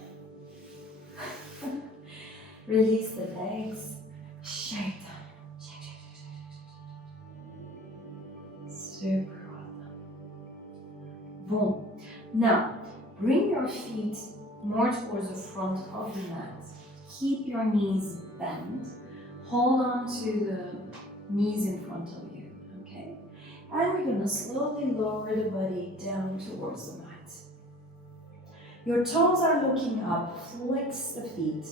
Release the legs. Shake them. Shake, shake, shake, shake, shake. Super well done. Boom. Now, bring your feet more towards the front of the mat. Keep your knees bent. hold on to the knees in front of you, okay? And we're gonna slowly lower the body down towards the mat. Your toes are looking up, flex the feet.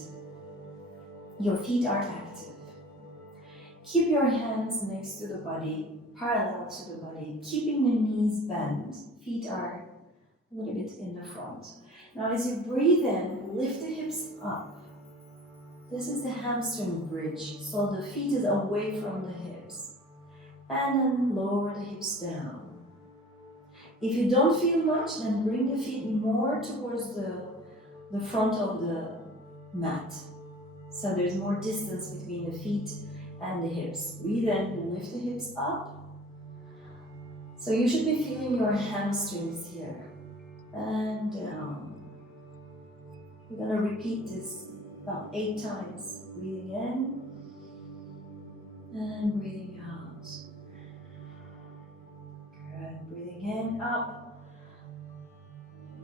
Your feet are active. Keep your hands next to the body, parallel to the body, keeping the knees bent. Feet are a little bit in the front. Now as you breathe in, lift the hips up. This is the hamstring bridge, so the feet is away from the hips. And then lower the hips down. If you don't feel much, then bring the feet more towards the front of the mat. So there's more distance between the feet and the hips. Breathe in, lift the hips up. So you should be feeling your hamstrings here. And down. We're going to repeat this about 8 times. Breathing in and breathing out. Good. Breathing in, up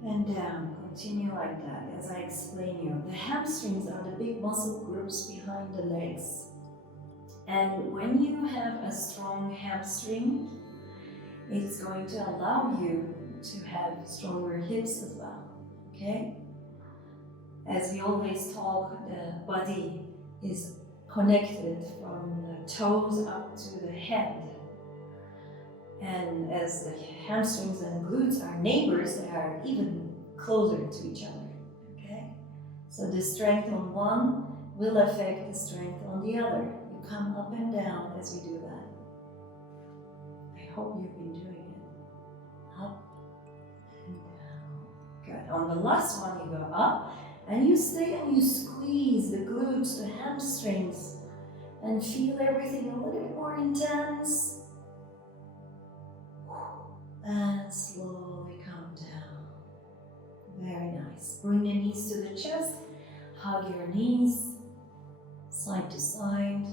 and down. Continue like that as I explain you. The hamstrings are the big muscle groups behind the legs. And when you have a strong hamstring, it's going to allow you to have stronger hips as well, okay? As we always talk, the body is connected from the toes up to the head. And as the hamstrings and glutes are neighbors, they are even closer to each other, okay? So the strength on one will affect the strength on the other. You come up and down as we do that. I hope you've been doing it. Up and down. Good. On the last one, you go up and you stay and you squeeze the glutes, the hamstrings, and feel everything a little bit more intense. And slowly come down. Very nice. Bring the knees to the chest. Hug your knees side to side.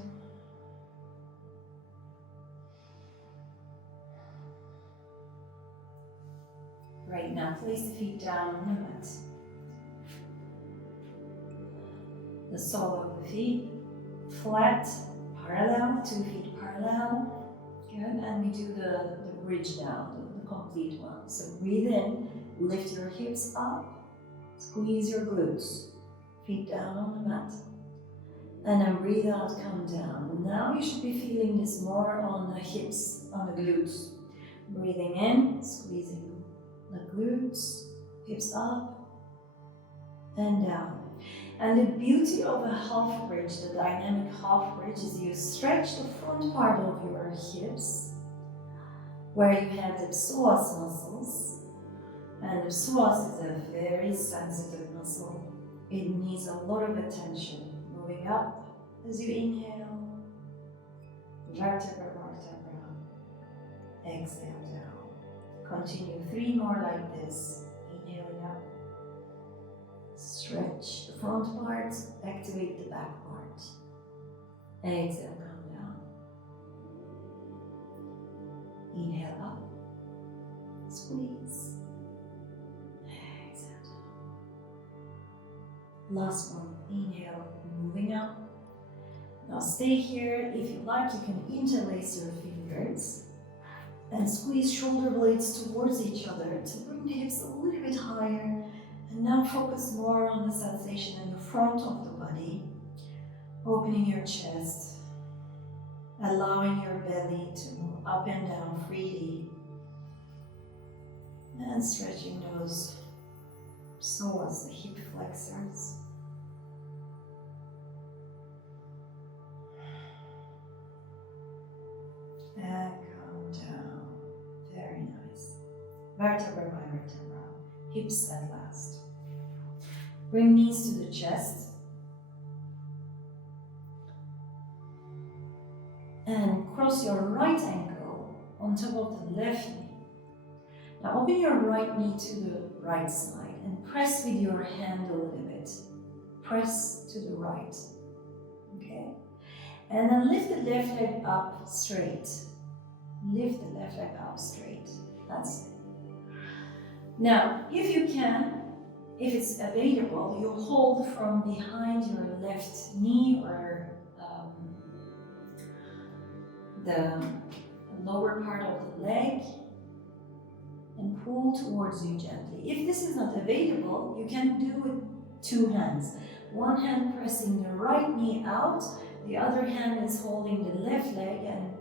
Right now, place the feet down on the mat. The sole of the feet flat, parallel, 2 feet parallel. Good. And we do the bridge down, the complete one. So breathe in, lift your hips up, squeeze your glutes, feet down on the mat. And then breathe out, come down. Now you should be feeling this more on the hips, on the glutes. Breathing in, squeezing the glutes, hips up and down. And the beauty of a half bridge, the dynamic half bridge, is you stretch the front part of your hips where you have the psoas muscles. And the psoas is a very sensitive muscle. It needs a lot of attention. Moving up as you inhale, vertebra, vertebra, exhale down. Continue 3 more like this. Inhaling up, stretch the front part, activate the back part. Exhale, come down. Inhale up, squeeze. Exhale down. Last one, inhale, moving up. Now stay here. If you like, you can interlace your fingers and squeeze shoulder blades towards each other to bring the hips a little bit higher. And now focus more on the sensation in the front of the body, opening your chest, allowing your belly to move up and down freely, and stretching those psoas, the hip flexors. And come down. Very nice. Vertebra by vertebra. Hips at last. Bring knees to the chest. And cross your right ankle on top of the left knee. Now open your right knee to the right side and press with your hand a little bit. Press to the right. Okay? And then lift the left leg up straight. Lift the left leg up straight. That's it. Now, if you can, if it's available, you hold from behind your left knee or the lower part of the leg and pull towards you gently. If this is not available, you can do it with two hands. One hand pressing the right knee out, the other hand is holding the left leg and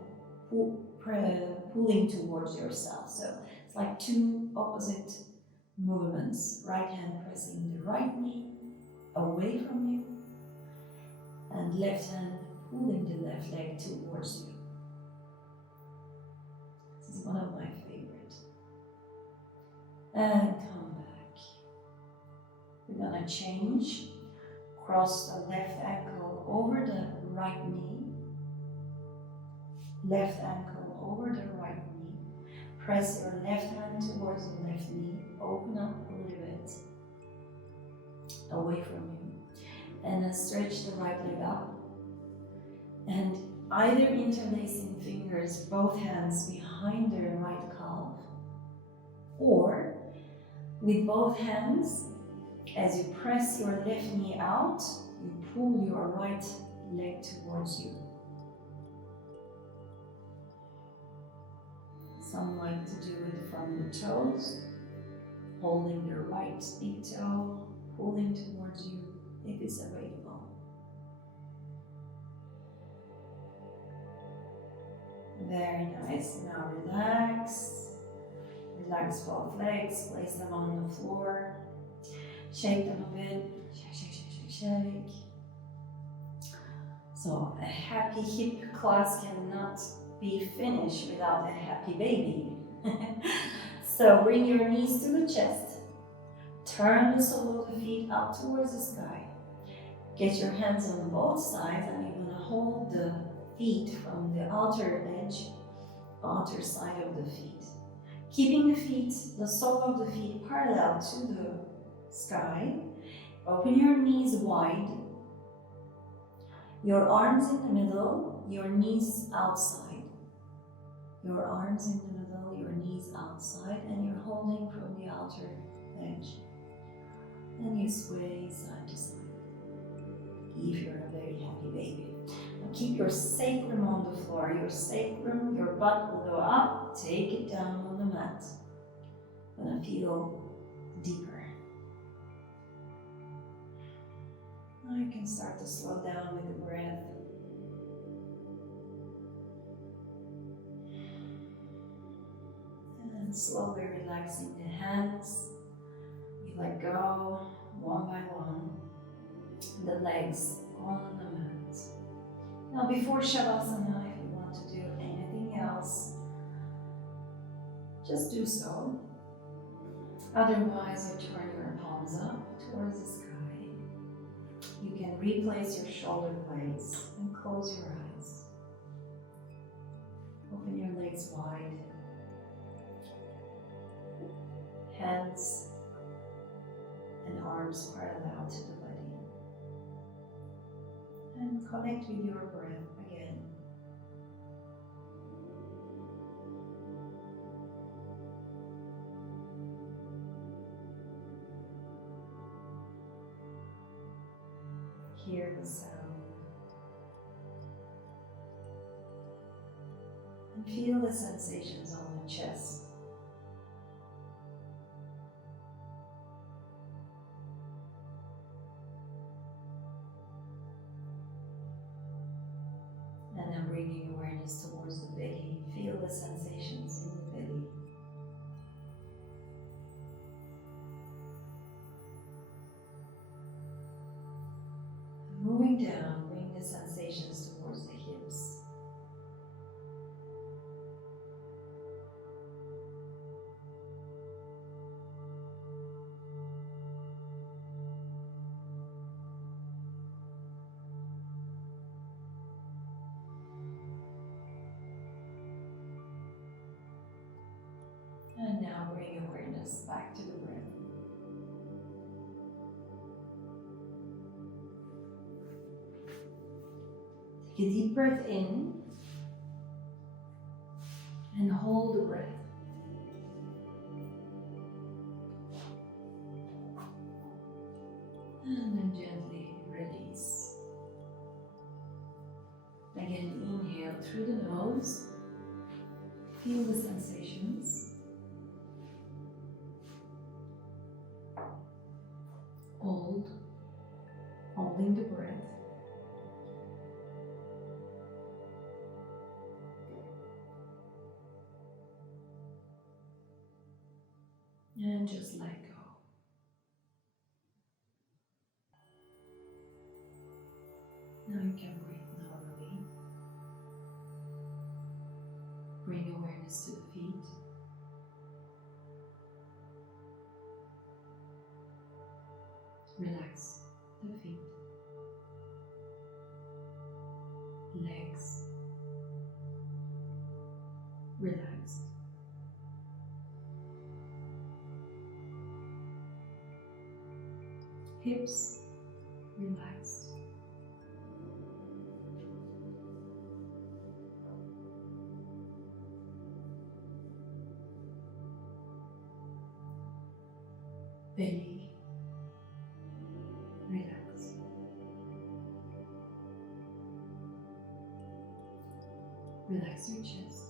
pulling towards yourself. So it's like two opposite movements. Right hand pressing the right knee away from you, and left hand pulling the left leg towards you. This is one of my favorites. And come back. We're gonna change. Cross the left ankle over the right knee. Left ankle over the right knee. Press your left hand towards the left knee. Open up a little bit away from you. And then stretch the right leg up. And either interlacing fingers, both hands behind the right calf, or with both hands, as you press your left knee out, you pull your right leg towards you. Some like to do it from the toes, holding the right big toe, pulling towards you if it's available. Very nice. Now relax. Relax both legs, place them on the floor. Shake them a bit. Shake, shake, shake, shake, shake. So a happy hip class cannot be finished without a happy baby. So bring your knees to the chest. Turn the sole of the feet up towards the sky. Get your hands on both sides, and you're going to hold the feet from the outer edge, outer side of the feet. Keeping the feet, the sole of the feet parallel to the sky. Open your knees wide. Your arms in the middle, your knees outside. Your arms in the middle, your knees outside, and you're holding from the outer edge. And you sway side to side. If you're a very happy baby. Now keep your sacrum on the floor. Your sacrum, your butt will go up. Take it down on the mat. Gonna feel deeper. Now you can start to slow down with the breath. And slowly relaxing the hands. You let go one by one. The legs on the mat. Now before Shavasana, if you want to do anything else, just do so. Otherwise, you turn your palms up towards the sky. You can replace your shoulder blades and close your eyes. Open your legs wide. Hands and arms parallel to the body. And connect with your breath again. Hear the sound. And feel the sensations on the chest. And then bringing awareness towards the belly. Feel the sensations in the belly. Moving down, bring the sensations towards the hips. And now bring awareness back to the breath. Take a deep breath in and hold the breath. And then gently release. Again, inhale Inhale through the nose. Feel the sensations. Hold, holding the breath. And just let go. Now you can breathe normally. Bring awareness to the feet. Relax the feet. Legs. Relaxed. Hips. Relaxed. Belly, relax. Relax your chest.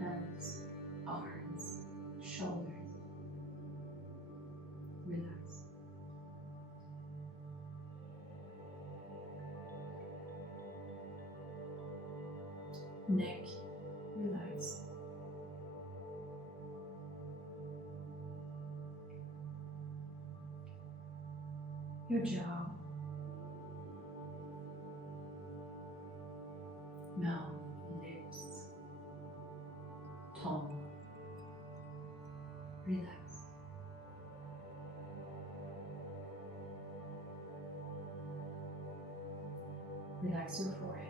Hands, arms, shoulders. Relax. Neck, relax. Your jaw, mouth, lips, tongue, relax. Relax your forehead.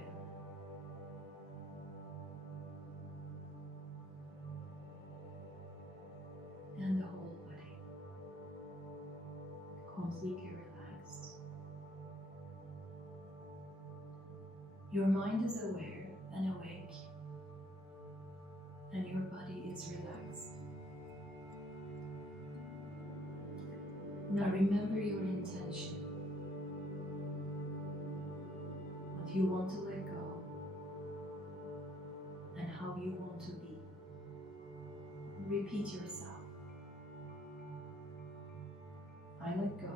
And the whole body. Completely relaxed. Your mind is aware and awake, and your body is relaxed. Now remember your intention. What you want to let go, and how you want to be. Repeat yourself. I let go,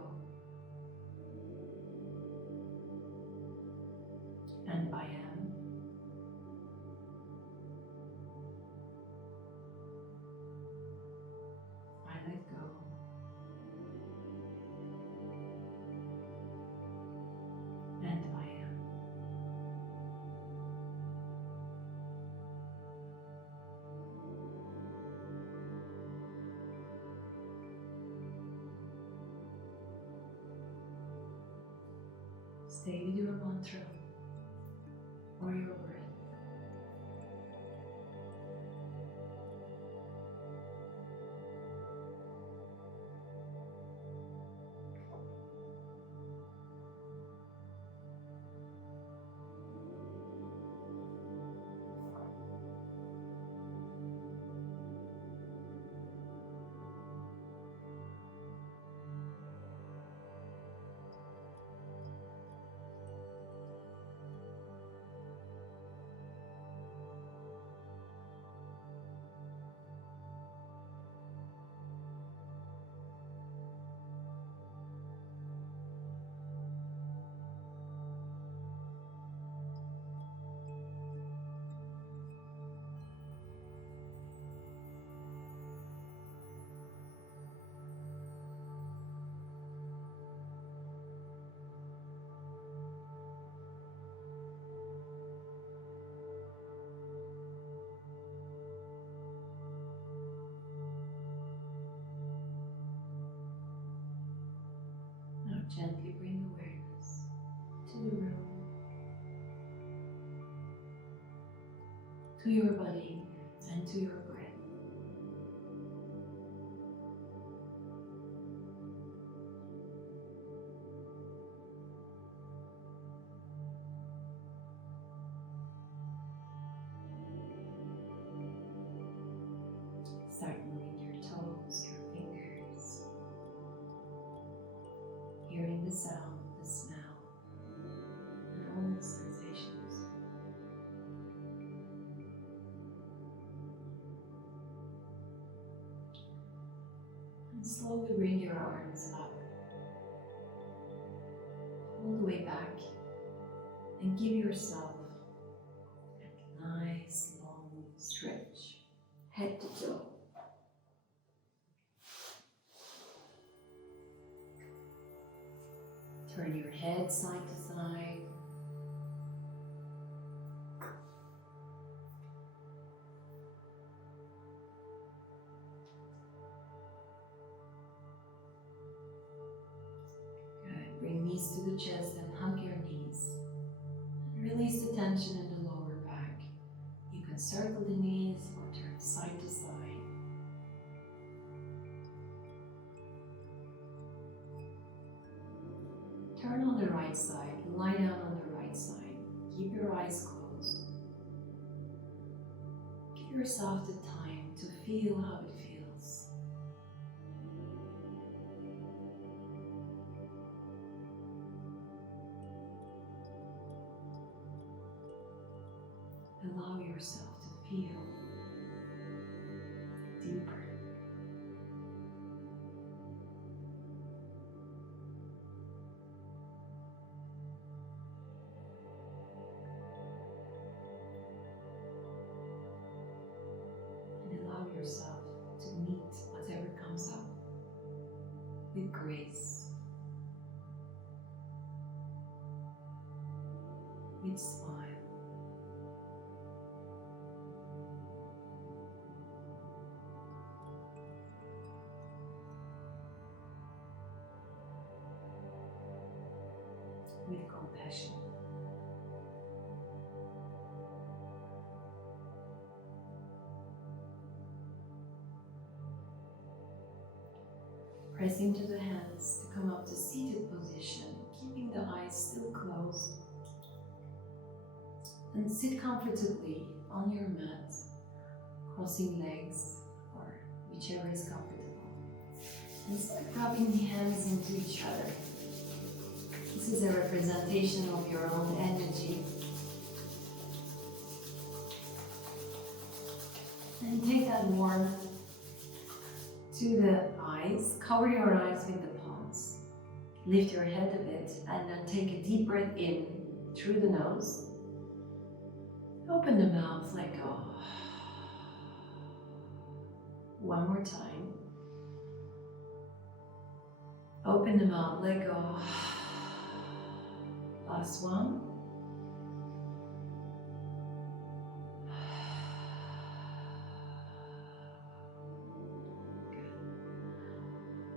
and I am. I let go, and I am. Stay with your mantra or your breath. Gently bring awareness to the room, to your body, and to your breath. Start moving your toes, your fingers, hearing the sound, the smell. slowly bring your arms up, all the way back, and give yourself a nice long stretch, head to toe. Turn your head side to side. Good. Bring knees to the chest and hug your knees. And release the tension in the lower back. You can circle the knees or turn side to side. Turn on the right side, lie down on the right side. Keep your eyes closed. Give yourself the time to feel how it feels. Allow yourself to feel deeper. Allow yourself to meet whatever comes up with grace, with smile. With compassion. Press into the hands to come up to seated position, keeping the eyes still closed. And sit comfortably on your mat, crossing legs or whichever is comfortable. And start rubbing the hands into each other. This is a representation of your own energy. And take that warmth to the eyes. Cover your eyes with the palms. Lift your head a bit and then take a deep breath in through the nose. Open the mouth, let go. One more time. Open the mouth, let go. Last one.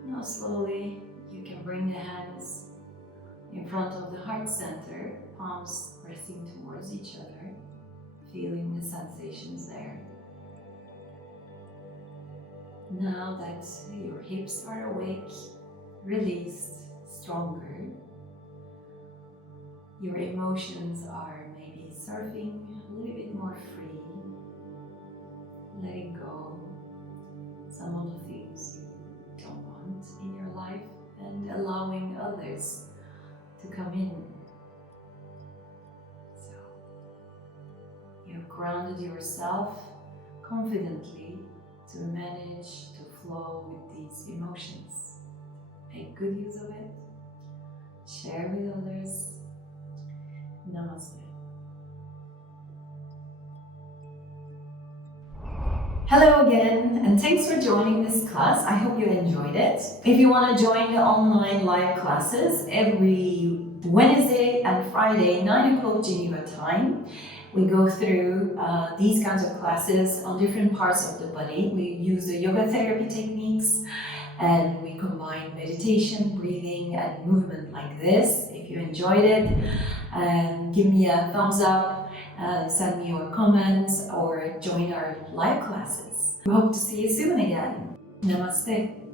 Now slowly you can bring the hands in front of the heart center, palms resting towards each other, feeling the sensations there. Now that your hips are awake, released, stronger, your emotions are maybe surfing a little bit more free, letting go some of the things you don't want in your life and allowing others to come in. So you've grounded yourself confidently to manage to flow with these emotions. Make good use of it. Share with others. Namaste. Hello again, and thanks for joining this class. I hope you enjoyed it. If you want to join the online live classes every Wednesday and Friday, 9 o'clock Geneva time, we go through these kinds of classes on different parts of the body. We use the yoga therapy techniques and we combine meditation, breathing, and movement like this. If you enjoyed it, give me a thumbs up, send me your comments, or join our live classes. We hope to see you soon again. Namaste.